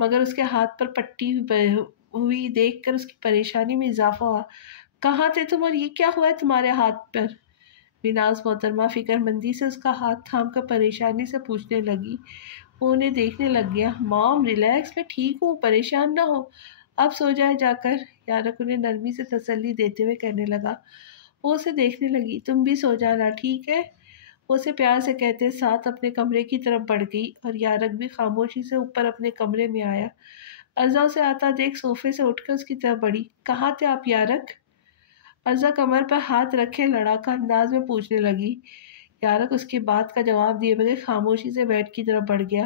مگر اس کے ہاتھ پر پٹی ہوئی دیکھ کر اس کی پریشانی میں اضافہ ہوا۔ کہاں تھے تم اور یہ کیا ہوا ہے تمہارے ہاتھ پر؟ بیناز محترمہ فکر مندی سے اس کا ہاتھ تھام کر پریشانی سے پوچھنے لگی۔ وہ انہیں دیکھنے لگ گیا۔ مام ریلیکس، میں ٹھیک ہوں، پریشان نہ ہو، اب سو جائے جا کر، یارک انہیں نرمی سے تسلی دیتے ہوئے کہنے لگا۔ وہ اسے دیکھنے لگی۔ تم بھی سو جانا، ٹھیک ہے؟ وہ اسے پیار سے کہتے ساتھ اپنے کمرے کی طرف بڑھ گئی اور یارک بھی خاموشی سے اوپر اپنے کمرے میں آیا۔ ارزا اسے آتا دیکھ صوفے سے اٹھ کر اس کی طرف بڑھی۔ کہاں تھے آپ یارک؟ ارزا کمر پر ہاتھ رکھے لڑاکا انداز میں پوچھنے لگی۔ یارک اس کی بات کا جواب دیے بغیر خاموشی سے بیڈ کی طرف بڑھ گیا۔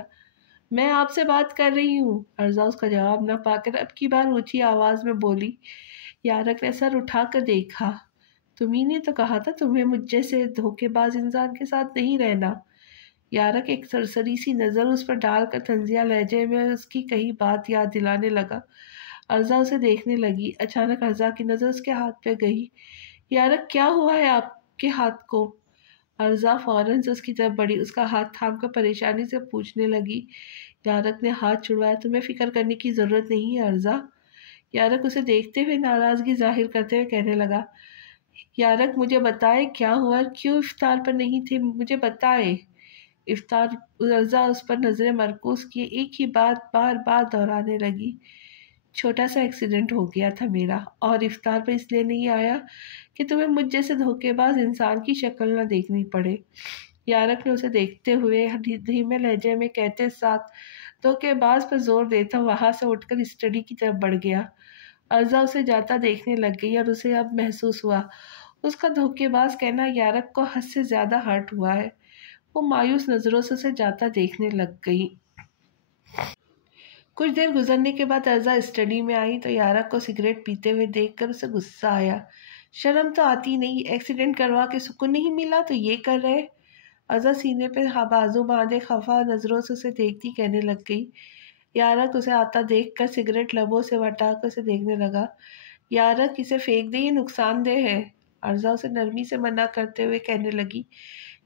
میں آپ سے بات کر رہی ہوں، ارزا اس کا جواب نہ پا کر اب کی بار اونچی آواز میں بولی۔ یارک نے سر اٹھا کر دیکھا۔ تمہیں نے تو کہا تھا تمہیں مجھ جیسے دھوکے باز انسان کے ساتھ نہیں رہنا۔ یارک ایک سرسری سی نظر اس پر ڈال کر طنزیہ لہجے میں اس کی کہی بات یاد دلانے لگا۔ ارزا اسے دیکھنے لگی۔ اچانک ارزا کی نظر اس کے ہاتھ پہ گئی۔ یارک کیا ہوا ہے آپ کے ہاتھ کو؟ ارزا فوراً سے اس کی طرف بڑھی، اس کا ہاتھ تھام کر پریشانی سے پوچھنے لگی۔ یارک نے ہاتھ چھڑوایا۔ تمہیں فکر کرنے کی ضرورت نہیں ہے ارزا۔ یارک اسے دیکھتے ہوئے ناراضگی ظاہر کرتے ہوئے کہنے لگا۔ یارک مجھے بتائے کیا ہوا، کیوں افطار پر نہیں تھے، مجھے بتائے۔ افطار؟ ارزا اس پر نظریں مرکوز کیے ایک ہی بات بار بار دہرانے لگی۔ چھوٹا سا ایکسیڈنٹ ہو گیا تھا میرا، اور افطار پر اس لیے نہیں آیا کہ تمہیں مجھ جیسے دھوکے باز انسان کی شکل نہ دیکھنی پڑے۔ یارک نے اسے دیکھتے ہوئے دھیمے لہجے میں کہتے ساتھ دھوکے باز پر زور دیتا وہاں سے اٹھ کر اسٹڈی کی طرف بڑھ گیا۔ ارزا اسے جاتا دیکھنے لگ گئی اور اسے اب محسوس ہوا اس کا دھوکے باز کہنا یارک کو حد سے زیادہ ہرٹ ہوا ہے۔ وہ مایوس نظروں سے اسے جاتا دیکھنے لگ گئی۔ کچھ دیر گزرنے کے بعد ارزا اسٹڈی میں آئی تو یارک کو سگریٹ پیتے ہوئے دیکھ کر اسے غصہ آیا۔ شرم تو آتی نہیں، ایکسیڈنٹ کروا کے سکون نہیں ملا تو یہ کر رہے۔ ارزا سینے پہ بازو باندھے خفا نظروں سے اسے دیکھتی کہنے لگ گئی۔ یارک اسے آتا دیکھ کر سگریٹ لبوں سے ہٹا کر اسے دیکھنے لگا۔ یارک اسے پھینک دے، یہ نقصان دہ ہے، ارزا اسے نرمی سے منع کرتے ہوئے کہنے لگی۔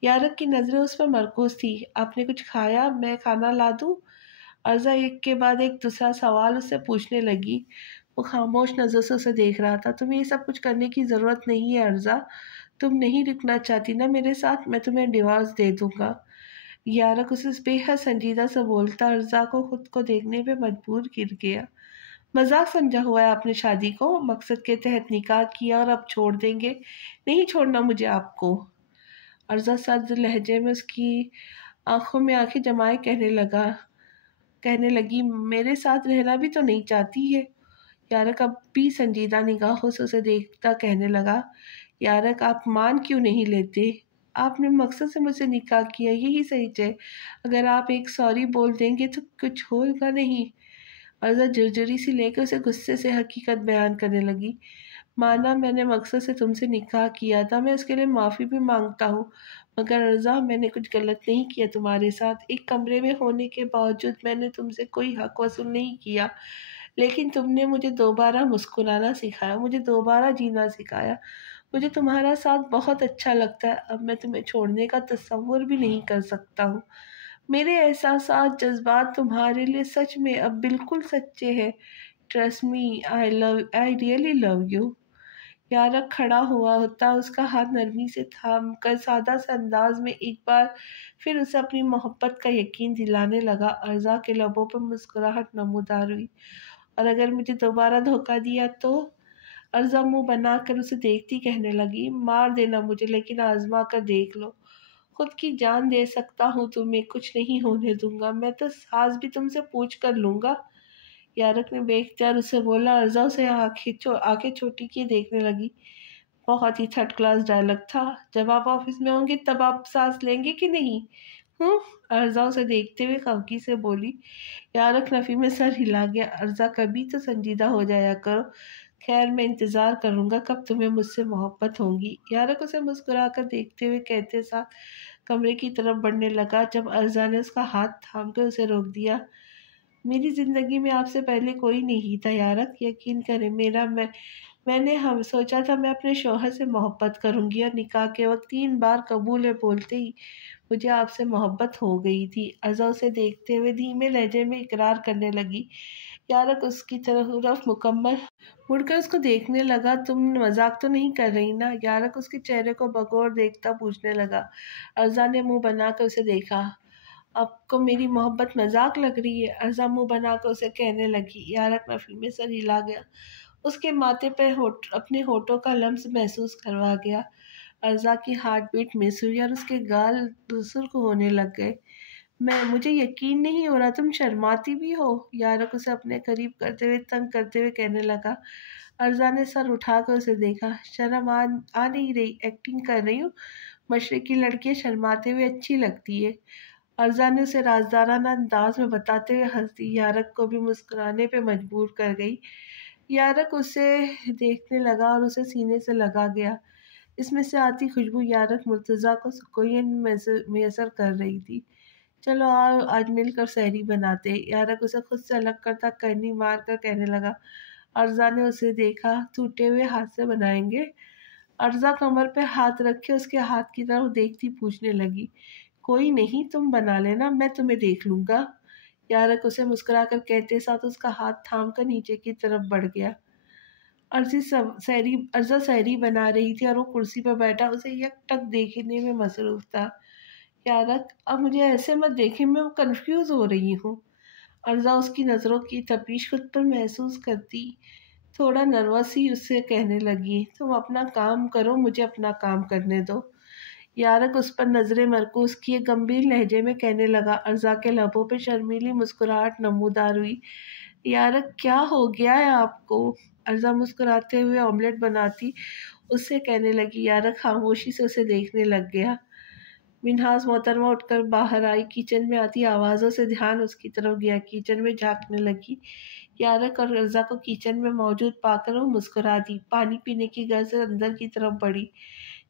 یارک کی نظریں اس پر مرکوز تھی۔ آپ نے کچھ کھایا؟ میں کھانا لا دوں؟ ارزا ایک کے بعد ایک دوسرا سوال اس سے پوچھنے لگی۔ وہ خاموش نظر سے اسے دیکھ رہا تھا۔ تمہیں یہ سب کچھ کرنے کی ضرورت نہیں ہے ارزا، تم نہیں رکنا چاہتی نا میرے ساتھ، میں تمہیں ڈیورس دے دوں گا۔ یارک اسے بے حد سنجیدہ سے بولتا ارزا کو خود کو دیکھنے پہ مجبور گر گیا۔ مذاق سمجھا ہوا ہے آپ نے شادی کو، مقصد کے تحت نکاح کیا اور اب چھوڑ دیں گے؟ نہیں چھوڑنا مجھے آپ کو۔ ارزا سرد لہجے میں اس کی آنکھوں میں آنکھیں جمائے کہنے لگی میرے ساتھ رہنا بھی تو نہیں چاہتی ہے؟ یارک اب بھی سنجیدہ نگاہوں سے اسے دیکھتا کہنے لگا۔ یارک آپ مان کیوں نہیں لیتے؟ آپ نے مقصد سے مجھ سے نکاح کیا، یہی صحیح ہے، اگر آپ ایک سوری بول دیں گے تو کچھ ہوگا نہیں۔ ارزا جرجری سی لے کے اسے غصے سے حقیقت بیان کرنے لگی۔ مانا میں نے مقصد سے تم سے نکاح کیا تھا، میں اس کے لیے معافی بھی مانگتا ہوں، مگر ارزا میں نے کچھ غلط نہیں کیا تمہارے ساتھ۔ ایک کمرے میں ہونے کے باوجود میں نے تم سے کوئی حق وصول نہیں کیا، لیکن تم نے مجھے دوبارہ مسکرانا سکھایا، مجھے دوبارہ جینا سکھایا۔ مجھے تمہارا ساتھ بہت اچھا لگتا ہے، اب میں تمہیں چھوڑنے کا تصور بھی نہیں کر سکتا ہوں۔ میرے احساسات جذبات تمہارے لیے سچ میں اب بالکل سچے ہیں۔ Trust me, I really love you. یارک کھڑا ہوا ہوتا اس کا ہاتھ نرمی سے تھام کر سادہ سے انداز میں ایک بار پھر اسے اپنی محبت کا یقین دلانے لگا۔ ارزا کے لبوں پر مسکراہٹ نمودار ہوئی۔ اور اگر مجھے دوبارہ دھوکہ دیا تو؟ ارزا منہ بنا کر اسے دیکھتی کہنے لگی۔ مار دینا مجھے، لیکن آزما کر دیکھ لو، خود کی جان دے سکتا ہوں تمہیں، کچھ نہیں ہونے دوں گا، میں تو ساز بھی تم سے پوچھ کر لوں گا۔ یارک نے بے اختیار اسے بولا۔ ارزا اسے آنکھیں چھوٹی کیے دیکھنے لگی۔ بہت ہی تھرڈ کلاس ڈائلاگ تھا۔ جب آپ آفس میں ہوں گے تب آپ سانس لیں گے کہ نہیں؟ ارزا اسے دیکھتے ہوئے خفگی سے بولی۔ یارک نفی میں سر ہلا گیا۔ ارزا کبھی تو سنجیدہ ہو جایا کرو، خیر میں انتظار کروں گا کب تمہیں مجھ سے محبت ہوگی۔ یارک اسے مسکرا کر دیکھتے ہوئے کہتے ساتھ کمرے کی طرف بڑھنے لگا جب ارزا نے اس کا ہاتھ تھام کر اسے روک دیا۔ میری زندگی میں آپ سے پہلے کوئی نہیں تھا یارک، یقین کریں، میں نے سوچا تھا میں اپنے شوہر سے محبت کروں گی اور نکاح کے وقت 3 بار قبول ہے بولتے ہی مجھے آپ سے محبت ہو گئی تھی۔ ارزا اسے دیکھتے ہوئے دھیمے لہجے میں اقرار کرنے لگی۔ یارک اس کی طرف مکمل مڑ کر اس کو دیکھنے لگا۔ تم مذاق تو نہیں کر رہی نا؟ یارک اس کے چہرے کو بغور دیکھتا پوچھنے لگا۔ ارزا نے منہ بنا کر اسے دیکھا۔ آپ کو میری محبت مذاق لگ رہی ہے؟ ارزا منہ بنا کر اسے کہنے لگی۔ یارک نفی میں سر ہلا گیا، اس کے ماتھے پہ اپنے ہونٹوں کا لمس محسوس کروا گیا۔ ارزا کی ہارٹ بیٹ مس ہوئی اور اس کے گال سرخ ہونے لگ گئے۔ مجھے یقین نہیں ہو رہا، تم شرماتی بھی ہو؟ یارک اسے اپنے قریب کرتے ہوئے تنگ کرتے ہوئے کہنے لگا۔ ارزا نے سر اٹھا کر اسے دیکھا۔ شرم آ نہیں رہی، ایکٹنگ کر رہی ہوں، مشرقی لڑکیاں شرماتے ہوئے اچھی لگتی ہے۔ ارزا نے اسے رازدارانہ انداز میں بتاتے ہوئے ہنس دی۔ یارک کو بھی مسکرانے پہ مجبور کر گئی۔ یارک اسے دیکھنے لگا اور اسے سینے سے لگا گیا۔ اس میں سے آتی خوشبو یارک مرتضیٰ کو سکون میسر کر رہی تھی۔ چلو آج مل کر سحری بناتے۔ یارک اسے خود سے الگ کرتا کرنی مار کر کہنے لگا۔ ارزا نے اسے دیکھا۔ ٹوٹے ہوئے ہاتھ سے بنائیں گے؟ ارزا کمر پہ ہاتھ رکھے اس کے ہاتھ کی طرف دیکھتی پوچھنے لگی۔ کوئی نہیں، تم بنا لینا، میں تمہیں دیکھ لوں گا۔ یارک اسے مسکرا کر کہتے ساتھ اس کا ہاتھ تھام کر نیچے کی طرف بڑھ گیا۔ ارزا سحری بنا رہی تھی اور وہ کرسی پر بیٹھا اسے یک ٹک دیکھنے میں مصروف تھا۔ یارک اب مجھے ایسے مت دیکھیں، میں کنفیوز ہو رہی ہوں۔ ارزا اس کی نظروں کی تپیش خود پر محسوس کرتی تھوڑا نروس ہی اس سے کہنے لگی۔ تم اپنا کام کرو، مجھے اپنا کام کرنے دو۔ یارک اس پر نظریں مرکوز کیے گمبھیر لہجے میں کہنے لگا۔ ارزا کے لبوں پہ شرمیلی مسکراہٹ نمودار ہوئی۔ یارک کیا ہو گیا ہے آپ کو؟ ارزا مسکراتے ہوئے آملیٹ بناتی اس سے کہنے لگی۔ یارک خاموشی سے اسے دیکھنے لگ گیا۔ منہاس محترمہ اٹھ کر باہر آئی۔ کچن میں آتی آوازوں سے دھیان اس کی طرف گیا۔ کچن میں جھانکنے لگی۔ یارک اور ارزا کو کچن میں موجود پا کر وہ مسکرا دی۔ پانی پینے کی غرض سے اندر کی طرف بڑھی،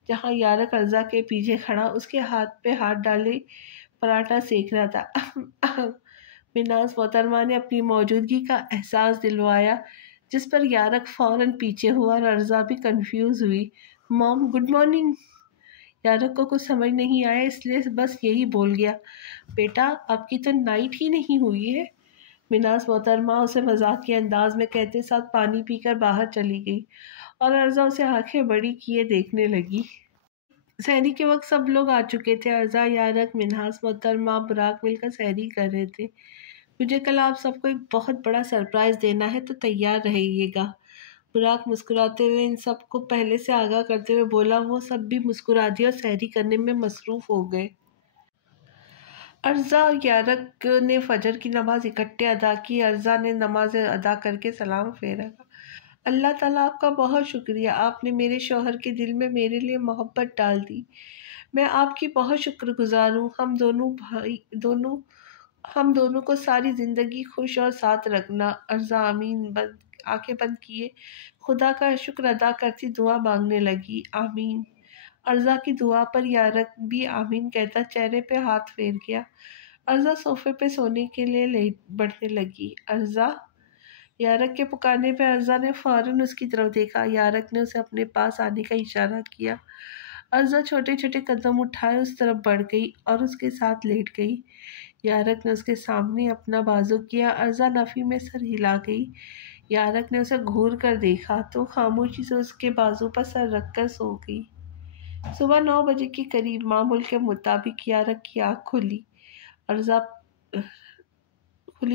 جہاں یارک ارزا کے پیچھے کھڑا اس کے ہاتھ پہ ہاتھ ڈالے پراٹھا سیک رہا تھا۔ منہاس محترمہ نے اپنی موجودگی کا احساس دلوایا، جس پر یارک فوراً پیچھے ہوا اور ارزا بھی کنفیوز ہوئی۔ موم گڈ مارننگ۔ یارک کو کچھ سمجھ نہیں آیا، اس لیے بس یہی بول گیا۔ بیٹا آپ کی تو نائٹ ہی نہیں ہوئی ہے۔ منہاس محترمہ اسے مذاقیہ انداز میں کہتے ساتھ پانی پی کر باہر چلی گئی اور ارزا اسے آنکھیں بڑی کیے دیکھنے لگی۔ سحری کے وقت سب لوگ آ چکے تھے۔ ارزا، یارک، منہاس محترمہ، براق مل کر سحری کر رہے تھے۔ مجھے کل آپ سب کو ایک بہت بڑا سرپرائز دینا ہے، تو تیار رہیے گا۔ براق مسکراتے ہوئے ان سب کو پہلے سے آگاہ کرتے ہوئے بولا۔ وہ سب بھی مسکرا دیا اور سحری کرنے میں مصروف ہو گئے۔ ارزا اور یارک نے فجر کی نماز اکٹھے ادا کی۔ ارزا نے نماز ادا کر کے سلام پھیرا۔ اللہ تعالیٰ آپ کا بہت شکریہ، آپ نے میرے شوہر کے دل میں میرے لیے محبت ڈال دی۔ میں آپ کی بہت شکر گزار ہوں۔ ہم دونوں کو ساری زندگی خوش اور ساتھ رکھنا۔ ارزا آمین آنکھیں بند کیے خدا کا شکر ادا کرتی دعا مانگنے لگی۔ آمین۔ ارزا کی دعا پر یارک بھی آمین کہتا چہرے پہ ہاتھ پھیر گیا۔ ارزا صوفے پہ سونے کے لیے بڑھنے لگی۔ ارزا! یارک کے پکارنے پہ ارزا نے فوراً اس کی طرف دیکھا۔ یارک نے اسے اپنے پاس آنے کا اشارہ کیا۔ ارزا چھوٹے چھوٹے قدم اٹھائے اس طرف بڑھ گئی اور اس کے ساتھ لیٹ گئی۔ یارک نے اس کے سامنے اپنا بازو کیا۔ ارزا نفی میں سر ہلا گئی۔ یارک نے اسے گھور کر دیکھا تو خاموشی سے اس کے بازو پر سر رکھ کر سو گئی۔ صبح 9 بجے کے قریب معمول کے مطابق یارک کی آنکھ کھلی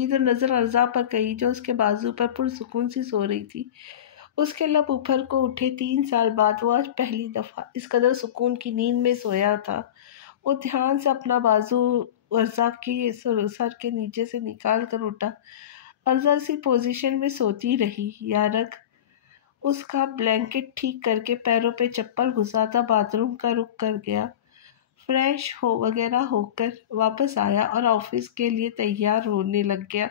تو نظر ارزا پر گئی، جو اس کے بازو پر پرسکون سی سو رہی تھی۔ اس کے لب اوپر کو اٹھے۔ 3 سال بعد وہ آج پہلی دفعہ اس قدر سکون کی نیند میں سویا تھا۔ وہ دھیان سے اپنا بازو ارزا کے سر کے نیچے سے نکال کر اٹھا۔ ارزا اسی پوزیشن میں سوتی رہی۔ یارک اس کا بلینکٹ ٹھیک کر کے پیروں پہ چپل گھساتا باتھ روم کا رخ کر گیا۔ فریش وغیرہ ہو کر واپس آیا اور آفس کے لیے تیار ہونے لگ گیا۔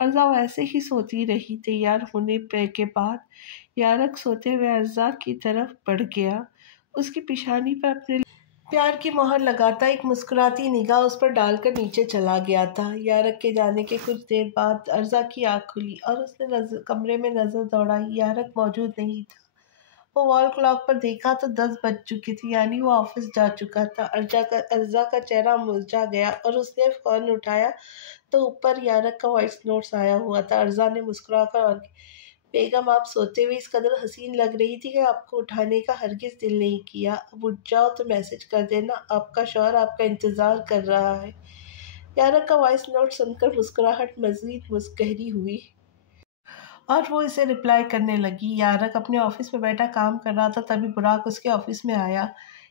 ارزا ویسے ہی سوتی رہی۔ تیار ہونے کے بعد یارک سوتے ہوئے ارزا کی طرف بڑھ گیا۔ اس کی پیشانی پر اپنے پیار کی مہر لگاتا ایک مسکراتی نگاہ اس پر ڈال کر نیچے چلا گیا تھا۔ یارک کے جانے کے کچھ دیر بعد ارزا کی آنکھ کھلی اور اس نے کمرے میں نظر دوڑائی۔ یارک موجود نہیں تھا۔ وہ وال کلاک پر دیکھا تو 10 بج چکی تھی، یعنی وہ آفس جا چکا تھا۔ ارزا کا چہرہ مرجھا گیا اور اس نے فون اٹھایا تو اوپر یارق کا وائس نوٹس آیا ہوا تھا۔ ارزا نے مسکرا کر اور بیگم آپ سوتے ہوئے اس قدر حسین لگ رہی تھی کہ آپ کو اٹھانے کا ہرگز دل نہیں کیا۔ اب اٹھ جاؤ تو میسج کر دینا، آپ کا شوہر آپ کا انتظار کر رہا ہے۔ یارق کا وائس نوٹ سن کر مسکراہٹ مزید گہری ہوئی اور وہ اسے رپلائی کرنے لگی۔ یارق اپنے آفس میں بیٹھا کام کر رہا تھا، تبھی براق اس کے آفس میں آیا۔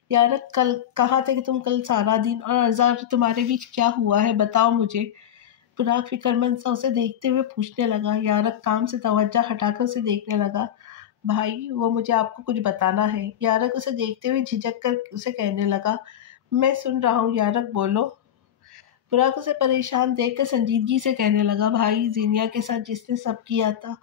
یارق کل کہا تھا کہ تم کل سارا دن اور ارزا تمہارے بیچ کیا ہوا ہے، بتاؤ مجھے۔ براق فکر مند سا اسے دیکھتے ہوئے پوچھنے لگا۔ یارق کام سے توجہ ہٹا کر اسے دیکھنے لگا۔ بھائی وہ مجھے آپ کو کچھ بتانا ہے۔ یارق اسے دیکھتے ہوئے جھجک کر اسے کہنے لگا۔ میں سن رہا ہوں یارق، بولو۔ براق اسے پریشان دیکھ کر سنجیدگی سے کہنے لگا۔ بھائی زینیا کے ساتھ جس نے سب کیا تھا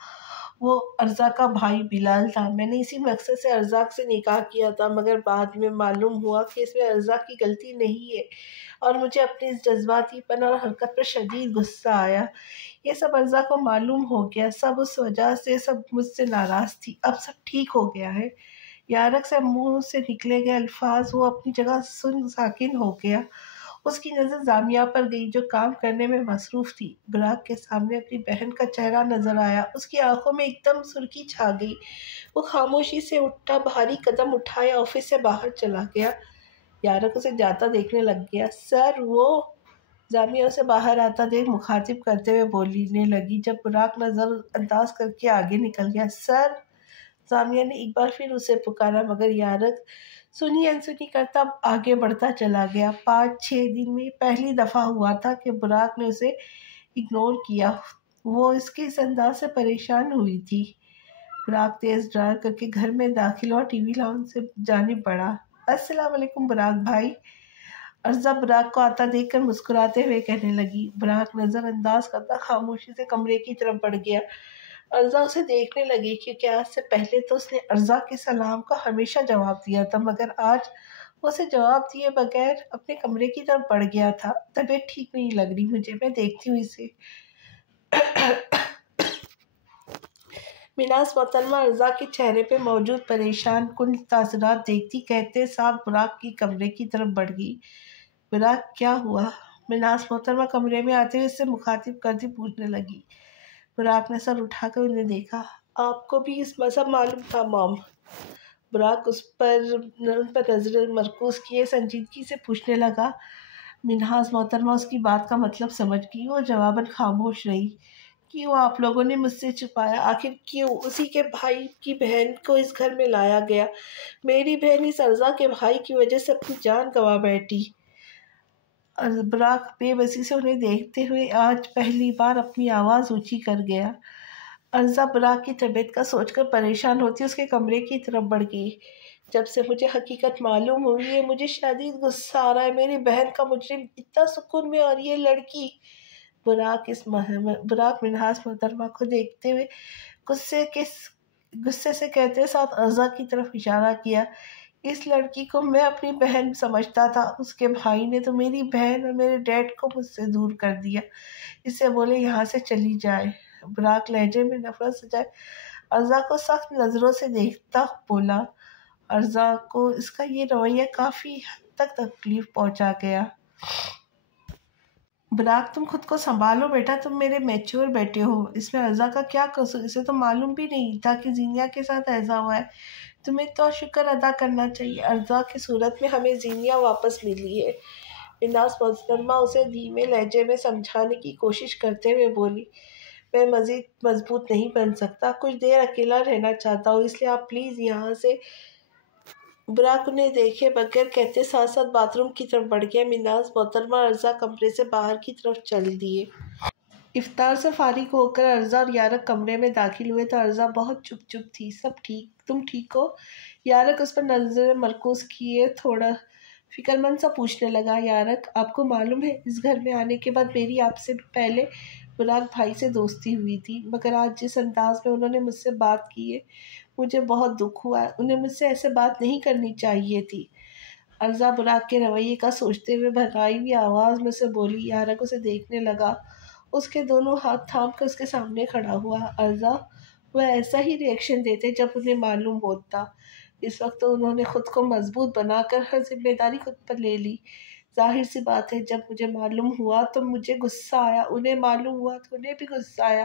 وہ ارزا کا بھائی بلال تھا۔ میں نے اسی مقصد سے ارزا سے نکاح کیا تھا، مگر بعد میں معلوم ہوا کہ اس میں ارزا کی غلطی نہیں ہے اور مجھے اپنی اس جذباتی پن اور حرکت پر شدید غصہ آیا۔ یہ سب ارزا کو معلوم ہو گیا، سب اس وجہ سے سب مجھ سے ناراض تھی۔ اب سب ٹھیک ہو گیا ہے۔ یارق سے منہ سے نکلے گئے الفاظ وہ اپنی جگہ ساکن ہو گیا۔ اس کی نظر زامیہ پر گئی جو کام کرنے میں مصروف تھی۔ براق کے سامنے اپنی بہن کا چہرہ نظر آیا، اس کی آنکھوں میں ایک دم سرخی چھا گئی۔ وہ خاموشی سے اٹھا، بھاری قدم اٹھائے آفس سے باہر چلا گیا۔ یارق اسے جاتا دیکھنے لگ گیا۔ سر وہ زامیہ اسے باہر آتا دیکھ مخاطب کرتے ہوئے بولنے لگی، جب براق نظر انداز کر کے آگے نکل گیا۔ سر زامیہ نے ایک بار پھر اسے پکارا، مگر یارق سنی انسنی کرتا آگے بڑھتا چلا گیا۔ 5-6 دن میں پہلی دفعہ ہوا تھا کہ براق نے اسے اگنور کیا۔ وہ اس کے اس انداز سے پریشان ہوئی تھی۔ براق تیز ڈرائیو کر کے گھر میں داخل ہوا، ٹی وی لاؤنج سے جانب بڑھا۔ السلام علیکم براق بھائی۔ ارزا براق کو آتا دیکھ کر مسکراتے ہوئے کہنے لگی۔ براق نظر انداز کرتا خاموشی سے کمرے کی طرف بڑھ گیا۔ ارزا اسے دیکھنے لگی، کیونکہ آج سے پہلے تو اس نے ارزا کے سلام کا ہمیشہ جواب دیا تھا، مگر آج وہ اسے جواب دیے بغیر اپنے کمرے کی طرف بڑھ گیا تھا۔ طبیعت ٹھیک نہیں لگ رہی مجھے، میں دیکھتی ہوں اسے۔ میناز محترمہ ارزا کے چہرے پہ موجود پریشان کن تاثرات دیکھتی کہتے ساتھ براق کی کمرے کی طرف بڑھ گئی۔ براق کیا ہوا؟ میناز محترمہ کمرے میں آتے ہوئے اس سے مخاطب کرتی پوچھنے لگی۔ براق نے سر اٹھا کر انہیں دیکھا۔ آپ کو بھی اس مذہب معلوم تھا مام؟ براق ان پر نظر مرکوز کیے سنجیدگی سے پوچھنے لگا۔ میناز محترمہ اس کی بات کا مطلب سمجھ گئی، وہ جواباً خاموش رہی۔ کیوں آپ لوگوں نے مجھ سے چھپایا؟ آخر کیوں؟ اسی کے بھائی کی بہن کو اس گھر میں لایا گیا۔ میری بہن اس ارزا کے بھائی کی وجہ سے اپنی جان گنوا بیٹھی۔ براق بے بسی سے انہیں دیکھتے ہوئے آج پہلی بار اپنی آواز اونچی کر گیا۔ ارزا براق کی طبیعت کا سوچ کر پریشان ہوتی اس کے کمرے کی طرف بڑھ گئی۔ جب سے مجھے حقیقت معلوم ہوئی ہے مجھے شدید غصہ آ رہا ہے۔ میری بہن کا مجرم اتنا سکون میں، اور یہ لڑکی۔ براق میناز محترمہ کو دیکھتے ہوئے غصے سے کہتے ساتھ ارزا کی طرف اشارہ کیا۔ اس لڑکی کو میں اپنی بہن سمجھتا تھا، اس کے بھائی نے تو میری بہن اور میرے ڈیڈ کو مجھ سے دور کر دیا۔ اس سے بولے یہاں سے چلی جائے۔ براق لہجے میں نفرت سجائے ارزا کو سخت نظروں سے دیکھتا بولا۔ ارزا کو اس کا یہ رویہ کافی حد تک تکلیف پہنچا گیا۔ براق تم خود کو سنبھالو بیٹا، تم میرے میچور بیٹے ہو۔ اس میں ارزا کا کیا قصور؟ اسے تو معلوم بھی نہیں تھا کہ زینیا کے ساتھ ایسا ہوا ہے۔ تمہیں تو شکر ادا کرنا چاہیے، ارزا کی صورت میں ہمیں زینیا واپس ملی ہے۔ میناز محترمہ اسے دھیمے لہجے میں سمجھانے کی کوشش کرتے ہوئے بولی۔ میں مزید مضبوط نہیں بن سکتا، کچھ دیر اکیلا رہنا چاہتا ہوں، اس لیے آپ پلیز یہاں سے۔ براق انہیں دیکھے بغیر کہتے ساتھ ساتھ باتھ روم کی طرف بڑھ گیا۔ میناز محترمہ ارزا کمرے سے باہر کی طرف چل دیے۔ افطار سے فارغ ہو کر ارزا اور یارق کمرے میں داخل ہوئے تو ارزا بہت چپ تھی۔ سب ٹھیک؟ تم ٹھیک ہو؟ یارق اس پر نظر مرکوز کیے تھوڑا فکر مند سا پوچھنے لگا۔ یارق آپ کو معلوم ہے اس گھر میں آنے کے بعد میری آپ سے پہلے براق بھائی سے دوستی ہوئی تھی، مگر آج جس انداز میں انہوں نے مجھ سے بات کی ہے مجھے بہت دکھ ہوا ہے۔ انہیں مجھ سے ایسے بات نہیں کرنی چاہیے تھی۔ ارزا براق کے رویے کا سوچتے ہوئے بھرائی ہوئی آواز میں سے بولی۔ یارق اسے دیکھنے لگا، اس کے دونوں ہاتھ تھام کر اس کے سامنے کھڑا ہوا۔ ارزا وہ ایسا ہی ریئیکشن دیتے جب انہیں معلوم ہوتا۔ اس وقت تو انہوں نے خود کو مضبوط بنا کر ہر ذمہ داری خود پر لے لی۔ ظاہر سی بات ہے جب مجھے معلوم ہوا تو مجھے غصہ آیا، انہیں معلوم ہوا تو انہیں بھی غصہ آیا۔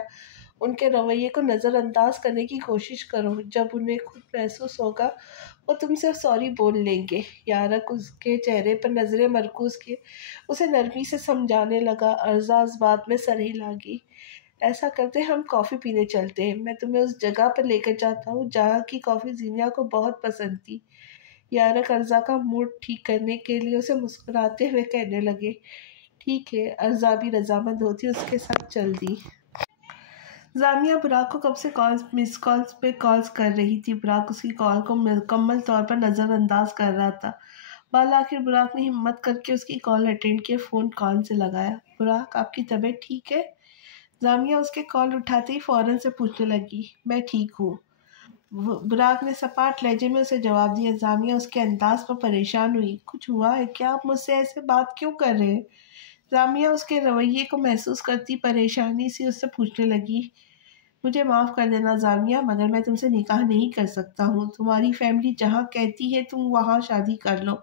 ان کے رویے کو نظر انداز کرنے کی کوشش کرو، جب انہیں خود محسوس ہوگا وہ تم سے سوری بول لیں گے۔ یارق اس کے چہرے پر نظریں مرکوز کیے اسے نرمی سے سمجھانے لگا۔ ارزا اس بات میں سر ہلا گئی۔ ایسا کرتے ہم کافی پینے چلتے ہیں، میں تمہیں اس جگہ پر لے کر جاتا ہوں جہاں کی کافی زینیا کو بہت پسند تھی۔ یارق ارزا کا موڈ ٹھیک کرنے کے لیے اسے مسکراتے ہوئے کہنے لگے، ٹھیک ہے۔ ارزا بھی رضامند ہوتی اس کے ساتھ چل دی۔ زامیہ براق کو کب سے مس کالز پہ کالز کر رہی تھی۔ براق اس کی کال کو مکمل طور پر نظر انداز کر رہا تھا۔ بالآخر براق نے ہمت کر کے اس کی کال اٹینڈ کیے، فون کان سے لگایا۔ براق، آپ کی طبیعت ٹھیک ہے؟ زامیہ اس کے کال اٹھاتے ہی فوراً سے پوچھنے لگی، میں ٹھیک ہوں۔ براق نے سپاٹ لہجے میں اسے جواب دیا۔ زامیہ اس کے انداز پر پریشان ہوئی، کچھ ہوا ہے کیا؟ آپ مجھ سے ایسے بات کیوں کر رہے ہیں؟ زامیہ اس کے رویے کو محسوس کرتی پریشانی سے اس سے پوچھنے لگی، مجھے معاف کر دینا زامیہ، مگر میں تم سے نکاح نہیں کر سکتا ہوں۔ تمہاری فیملی جہاں کہتی ہے تم وہاں شادی کر لو،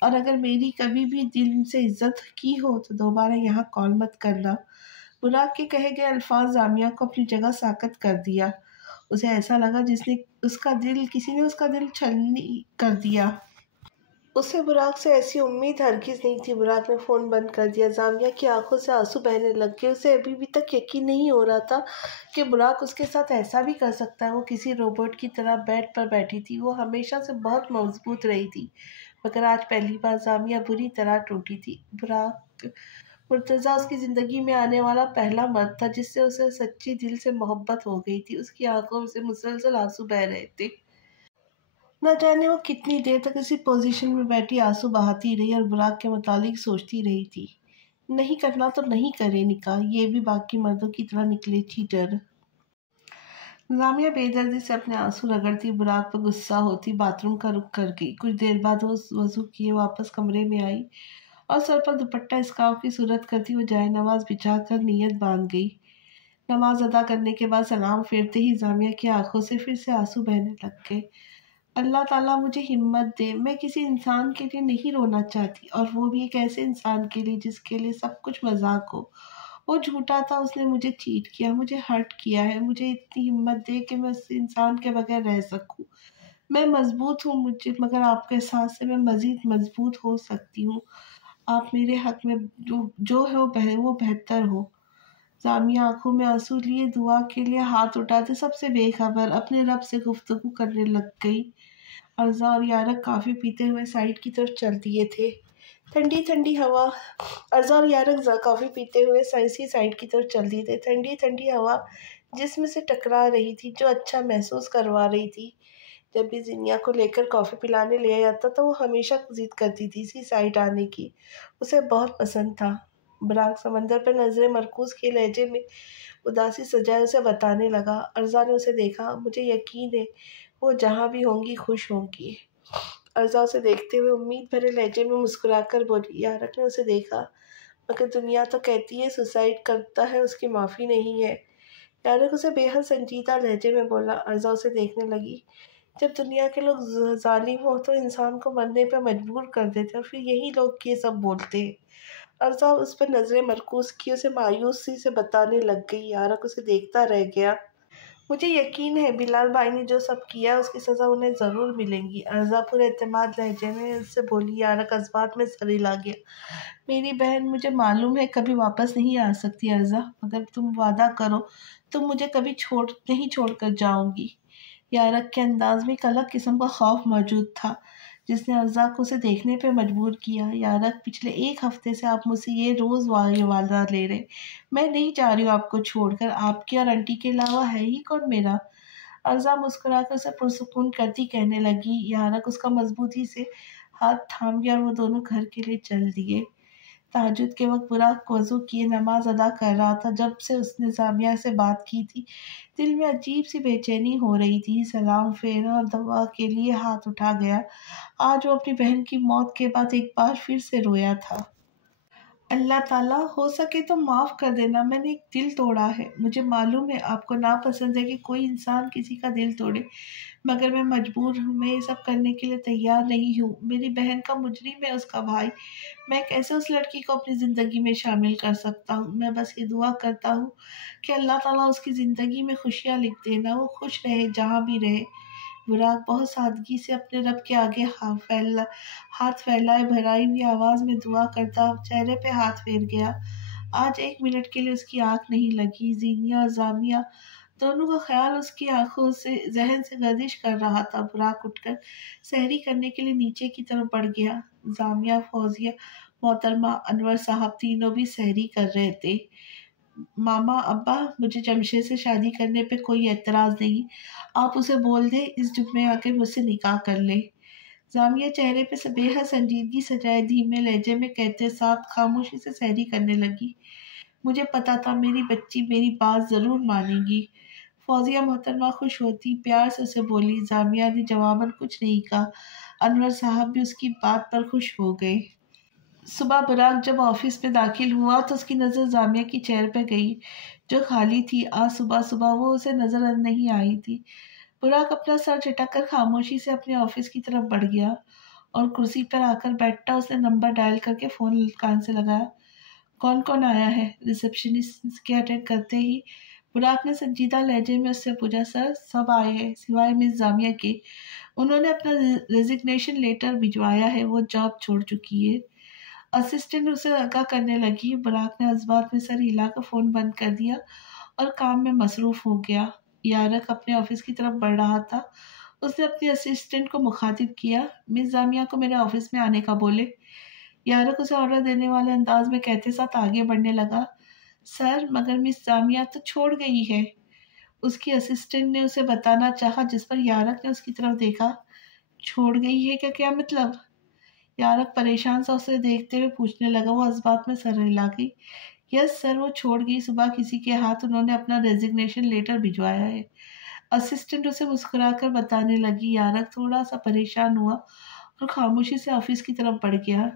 اور اگر میری کبھی بھی دل سے عزت کی ہو تو دوبارہ یہاں کال مت کرنا۔ براق کے کہے گئے الفاظ زامیہ کو اپنی جگہ ساکت کر دیا۔ اسے ایسا لگا کسی نے اس کا دل چھلنی کر دیا۔ اسے براق سے ایسی امید ہرگز نہیں تھی۔ براق نے فون بند کر دیا۔ زامیہ کی آنکھوں سے آنسو بہنے لگ گئے۔ اسے ابھی بھی تک یقین نہیں ہو رہا تھا کہ براق اس کے ساتھ ایسا بھی کر سکتا ہے۔ وہ کسی روبوٹ کی طرح بیڈ پر بیٹھی تھی، وہ ہمیشہ سے بہت مضبوط رہی تھی، مگر آج پہلی بار زامیہ بری طرح ٹوٹی تھی۔ براق مرتضیٰ اس کی زندگی میں آنے والا پہلا مرد تھا جس سے اسے سچی دل سے محبت ہو گئی تھی۔ اس کی آنکھوں سے مسلسل آنسو بہہ رہے تھے۔ نہ جانے وہ کتنی دیر تک اسی پوزیشن میں بیٹھی آنسو بہاتی رہی اور براق کے متعلق سوچتی رہی تھی۔ نہیں کرنا تو نہیں کرے نکاح، یہ بھی باقی مردوں کی طرح نکلے چیٹر۔ زامیہ بے دردی سے اپنے آنسو رگڑتی براق پر غصہ ہوتی باتھ روم کا رخ کر گئی۔ کچھ دیر بعد وہ وضو کیے واپس کمرے میں آئی اور سر پر دوپٹہ اسکارف کی صورت کرتی وہ جائے نماز بچھا کر نیت باندھ گئی۔ نماز ادا کرنے کے بعد سلام پھیرتے ہی زامیہ کی آنکھوں سے پھر سے آنسو بہنے لگ گئے۔ اللہ تعالیٰ مجھے ہمت دے، میں کسی انسان کے لیے نہیں رونا چاہتی، اور وہ بھی ایک ایسے انسان کے لیے جس کے لیے سب کچھ مذاق ہو۔ وہ جھوٹا تھا، اس نے مجھے چیٹ کیا، مجھے ہرٹ کیا ہے۔ مجھے اتنی ہمت دے کہ میں اس انسان کے بغیر رہ سکوں۔ میں مضبوط ہوں مگر آپ کے ساتھ سے میں مزید مضبوط ہو سکتی ہوں۔ آپ میرے حق میں جو ہے وہ بہتر ہو۔ زامیہ آنکھوں میں آنسو لیے دعا کے لیے ہاتھ اٹھاتے سب سے بے خبر اپنے رب سے گفتگو کرنے لگ گئی۔ ارزا اور یارق کافی پیتے ہوئے سائڈ کی طرف چل دیے تھے۔ ٹھنڈی ٹھنڈی ہوا ارزا اور یارق کافی پیتے ہوئے سائڈ کی طرف چل دیے تھے۔ ٹھنڈی ٹھنڈی ہوا جسم سے ٹکرا رہی تھی جو اچھا محسوس کروا رہی تھی۔ جب بھی زینیا کو لے کر کافی پلانے لے جاتا تو وہ ہمیشہ ضد کرتی تھی اسی سائڈ آنے کی، اسے بہت پسند تھا۔ براق سمندر پر نظریں مرکوز کیے لہجے میں اداسی سجائے اسے بتانے لگا، ارزا نے اسے دیکھا، مجھے یقین ہے وہ جہاں بھی ہوں گی خوش ہوں گی۔ ارزا اسے دیکھتے ہوئے امید بھرے لہجے میں مسکرا کر بولی۔ یارق نے اسے دیکھا، مگر دنیا تو کہتی ہے سوسائڈ کرتا ہے اس کی معافی نہیں ہے۔ یارق اسے بے حد سنجیدہ لہجے میں بولا۔ ارزا اسے دیکھنے لگی، جب دنیا کے لوگ ظالم ہو تو انسان کو مرنے پہ مجبور کر دیتے اور پھر یہی لوگ یہ سب بولتے ہیں۔ ارزا اس پر نظریں مرکوز کی اسے مایوسی سے بتانے لگ گئی۔ یارق اسے دیکھتا رہ گیا۔ مجھے یقین ہے بلال بھائی نے جو سب کیا اس کی سزا انہیں ضرور ملے گی، ارزا پورے اعتماد لہجے میں اس سے بولی۔ یارق اس بات میں سر ہلا گیا۔ میری بہن، مجھے معلوم ہے کبھی واپس نہیں آ سکتی ارزا، مگر تم وعدہ کرو تم مجھے کبھی نہیں چھوڑ کر جاؤ گی۔ یارق کے انداز میں ایک الگ قسم کا خوف موجود تھا جس نے ارزا کو اسے دیکھنے پہ مجبور کیا۔ یارق، پچھلے ایک ہفتے سے آپ مجھ سے یہ روز وعدہ لے رہے، میں نہیں چاہ رہی ہوں آپ کو چھوڑ کر، آپ کی اور انٹی کے علاوہ ہے ہی کون میرا؟ ارزا مسکرا کر اسے پرسکون کرتی کہنے لگی۔ یارق اس کا مضبوطی سے ہاتھ تھام گیا اور وہ دونوں گھر کے لیے چل دیے۔ تہجد کے وقت براق وضو کیے نماز ادا کر رہا تھا۔ جب سے اس نے زامیہ سے بات کی تھی دل میں عجیب سی بے چینی ہو رہی تھی۔ سلام پھیرا اور دعا کے لیے ہاتھ اٹھا گیا۔ آج وہ اپنی بہن کی موت کے بعد ایک بار پھر سے رویا تھا۔ اللہ تعالیٰ ہو سکے تو معاف کر دینا، میں نے ایک دل توڑا ہے۔ مجھے معلوم ہے آپ کو ناپسند ہے کہ کوئی انسان کسی کا دل توڑے، مگر میں مجبور ہوں، میں یہ سب کرنے کے لیے تیار نہیں ہوں۔ میری بہن کا مجرم ہے اس کا بھائی، میں کیسے اس لڑکی کو اپنی زندگی میں شامل کر سکتا ہوں؟ میں بس یہ دعا کرتا ہوں کہ اللہ تعالیٰ اس کی زندگی میں خوشیاں لکھ دینا، وہ خوش رہے جہاں بھی رہے۔ براق بہت سادگی سے اپنے رب کے آگے ہاتھ پھیلائے بھرائی ہوئی آواز میں دعا کرتا چہرے پہ ہاتھ پھیر گیا۔ آج ایک منٹ کے لیے اس کی آنکھ نہیں لگی۔ زینیہ اور زامیہ دونوں کا خیال اس کی آنکھوں سے ذہن سے گردش کر رہا تھا۔ براق اٹھ کر سحری کرنے کے لیے نیچے کی طرف بڑھ گیا۔ زامیہ، فوزیہ محترمہ، انور صاحب تینوں بھی سحری کر رہے تھے۔ ماما، ابا، مجھے جمشید سے شادی کرنے پہ کوئی اعتراض نہیں، آپ اسے بول دیں اس جمعے آ کے مجھ سے نکاح کر لے۔ زامیہ چہرے پہ بے حد سنجیدگی سجائے دھیمے لہجے میں کہتے ساتھ خاموشی سے سحری کرنے لگی۔ مجھے پتا تھا میری بچی میری بات ضرور مانے گی۔ فوزیہ محترمہ خوش ہوتی پیار سے اسے بولی۔ زامیہ نے جواباً کچھ نہیں کہا۔ انور صاحب بھی اس کی بات پر خوش ہو گئے۔ صبح براق جب آفس میں داخل ہوا تو اس کی نظر زامیہ کی چیئر پہ گئی جو خالی تھی۔ آج صبح صبح وہ اسے نظر نہیں آئی تھی۔ براق اپنا سر جھٹک کر خاموشی سے اپنے آفس کی طرف بڑھ گیا اور کرسی پر آ کر بیٹھا اس نے نمبر ڈائل کر کے فون کان سے لگایا۔ کون کون آیا ہے؟ ریسپشنسٹ کے اٹینڈ کرتے ہی براق نے سنجیدہ لہجے میں اس سے پوچھا۔ سر، سب آئے ہیں سوائے مس زامیہ کے، انہوں نے اپنا ریزگنیشن لیٹر بھجوایا ہے، وہ جاب چھوڑ چکی ہے۔ اسسٹنٹ اسے آگاہ کرنے لگی۔ براق نے جذبات میں سر ہلا کر فون بند کر دیا اور کام میں مصروف ہو گیا۔ یارق اپنے آفس کی طرف بڑھ رہا تھا۔ اس نے اپنے اسسٹنٹ کو مخاطب کیا، مس زامیہ کو میرے آفس میں آنے کا بولے۔ یارق اسے آرڈر دینے والے انداز میں کہتے ساتھ آگے بڑھنے لگا۔ سر، مگر مس زامیہ تو چھوڑ گئی ہے، اس کی اسسٹنٹ نے اسے بتانا چاہا، جس پر یارق نے اس کی طرف دیکھا۔ چھوڑ گئی ہے کیا مطلب؟ یارق پریشان سا اسے دیکھتے ہوئے پوچھنے لگا۔ وہ جذبات میں سر ہلا گئی۔ یس سر، وہ چھوڑ گئی، صبح کسی کے ہاتھ انہوں نے اپنا ریزگنیشن لیٹر بھجوایا ہے۔ اسسٹنٹ اسے مسکرا کر بتانے لگی۔ یارق تھوڑا سا پریشان ہوا اور خاموشی سے آفس کی طرف بڑھ گیا۔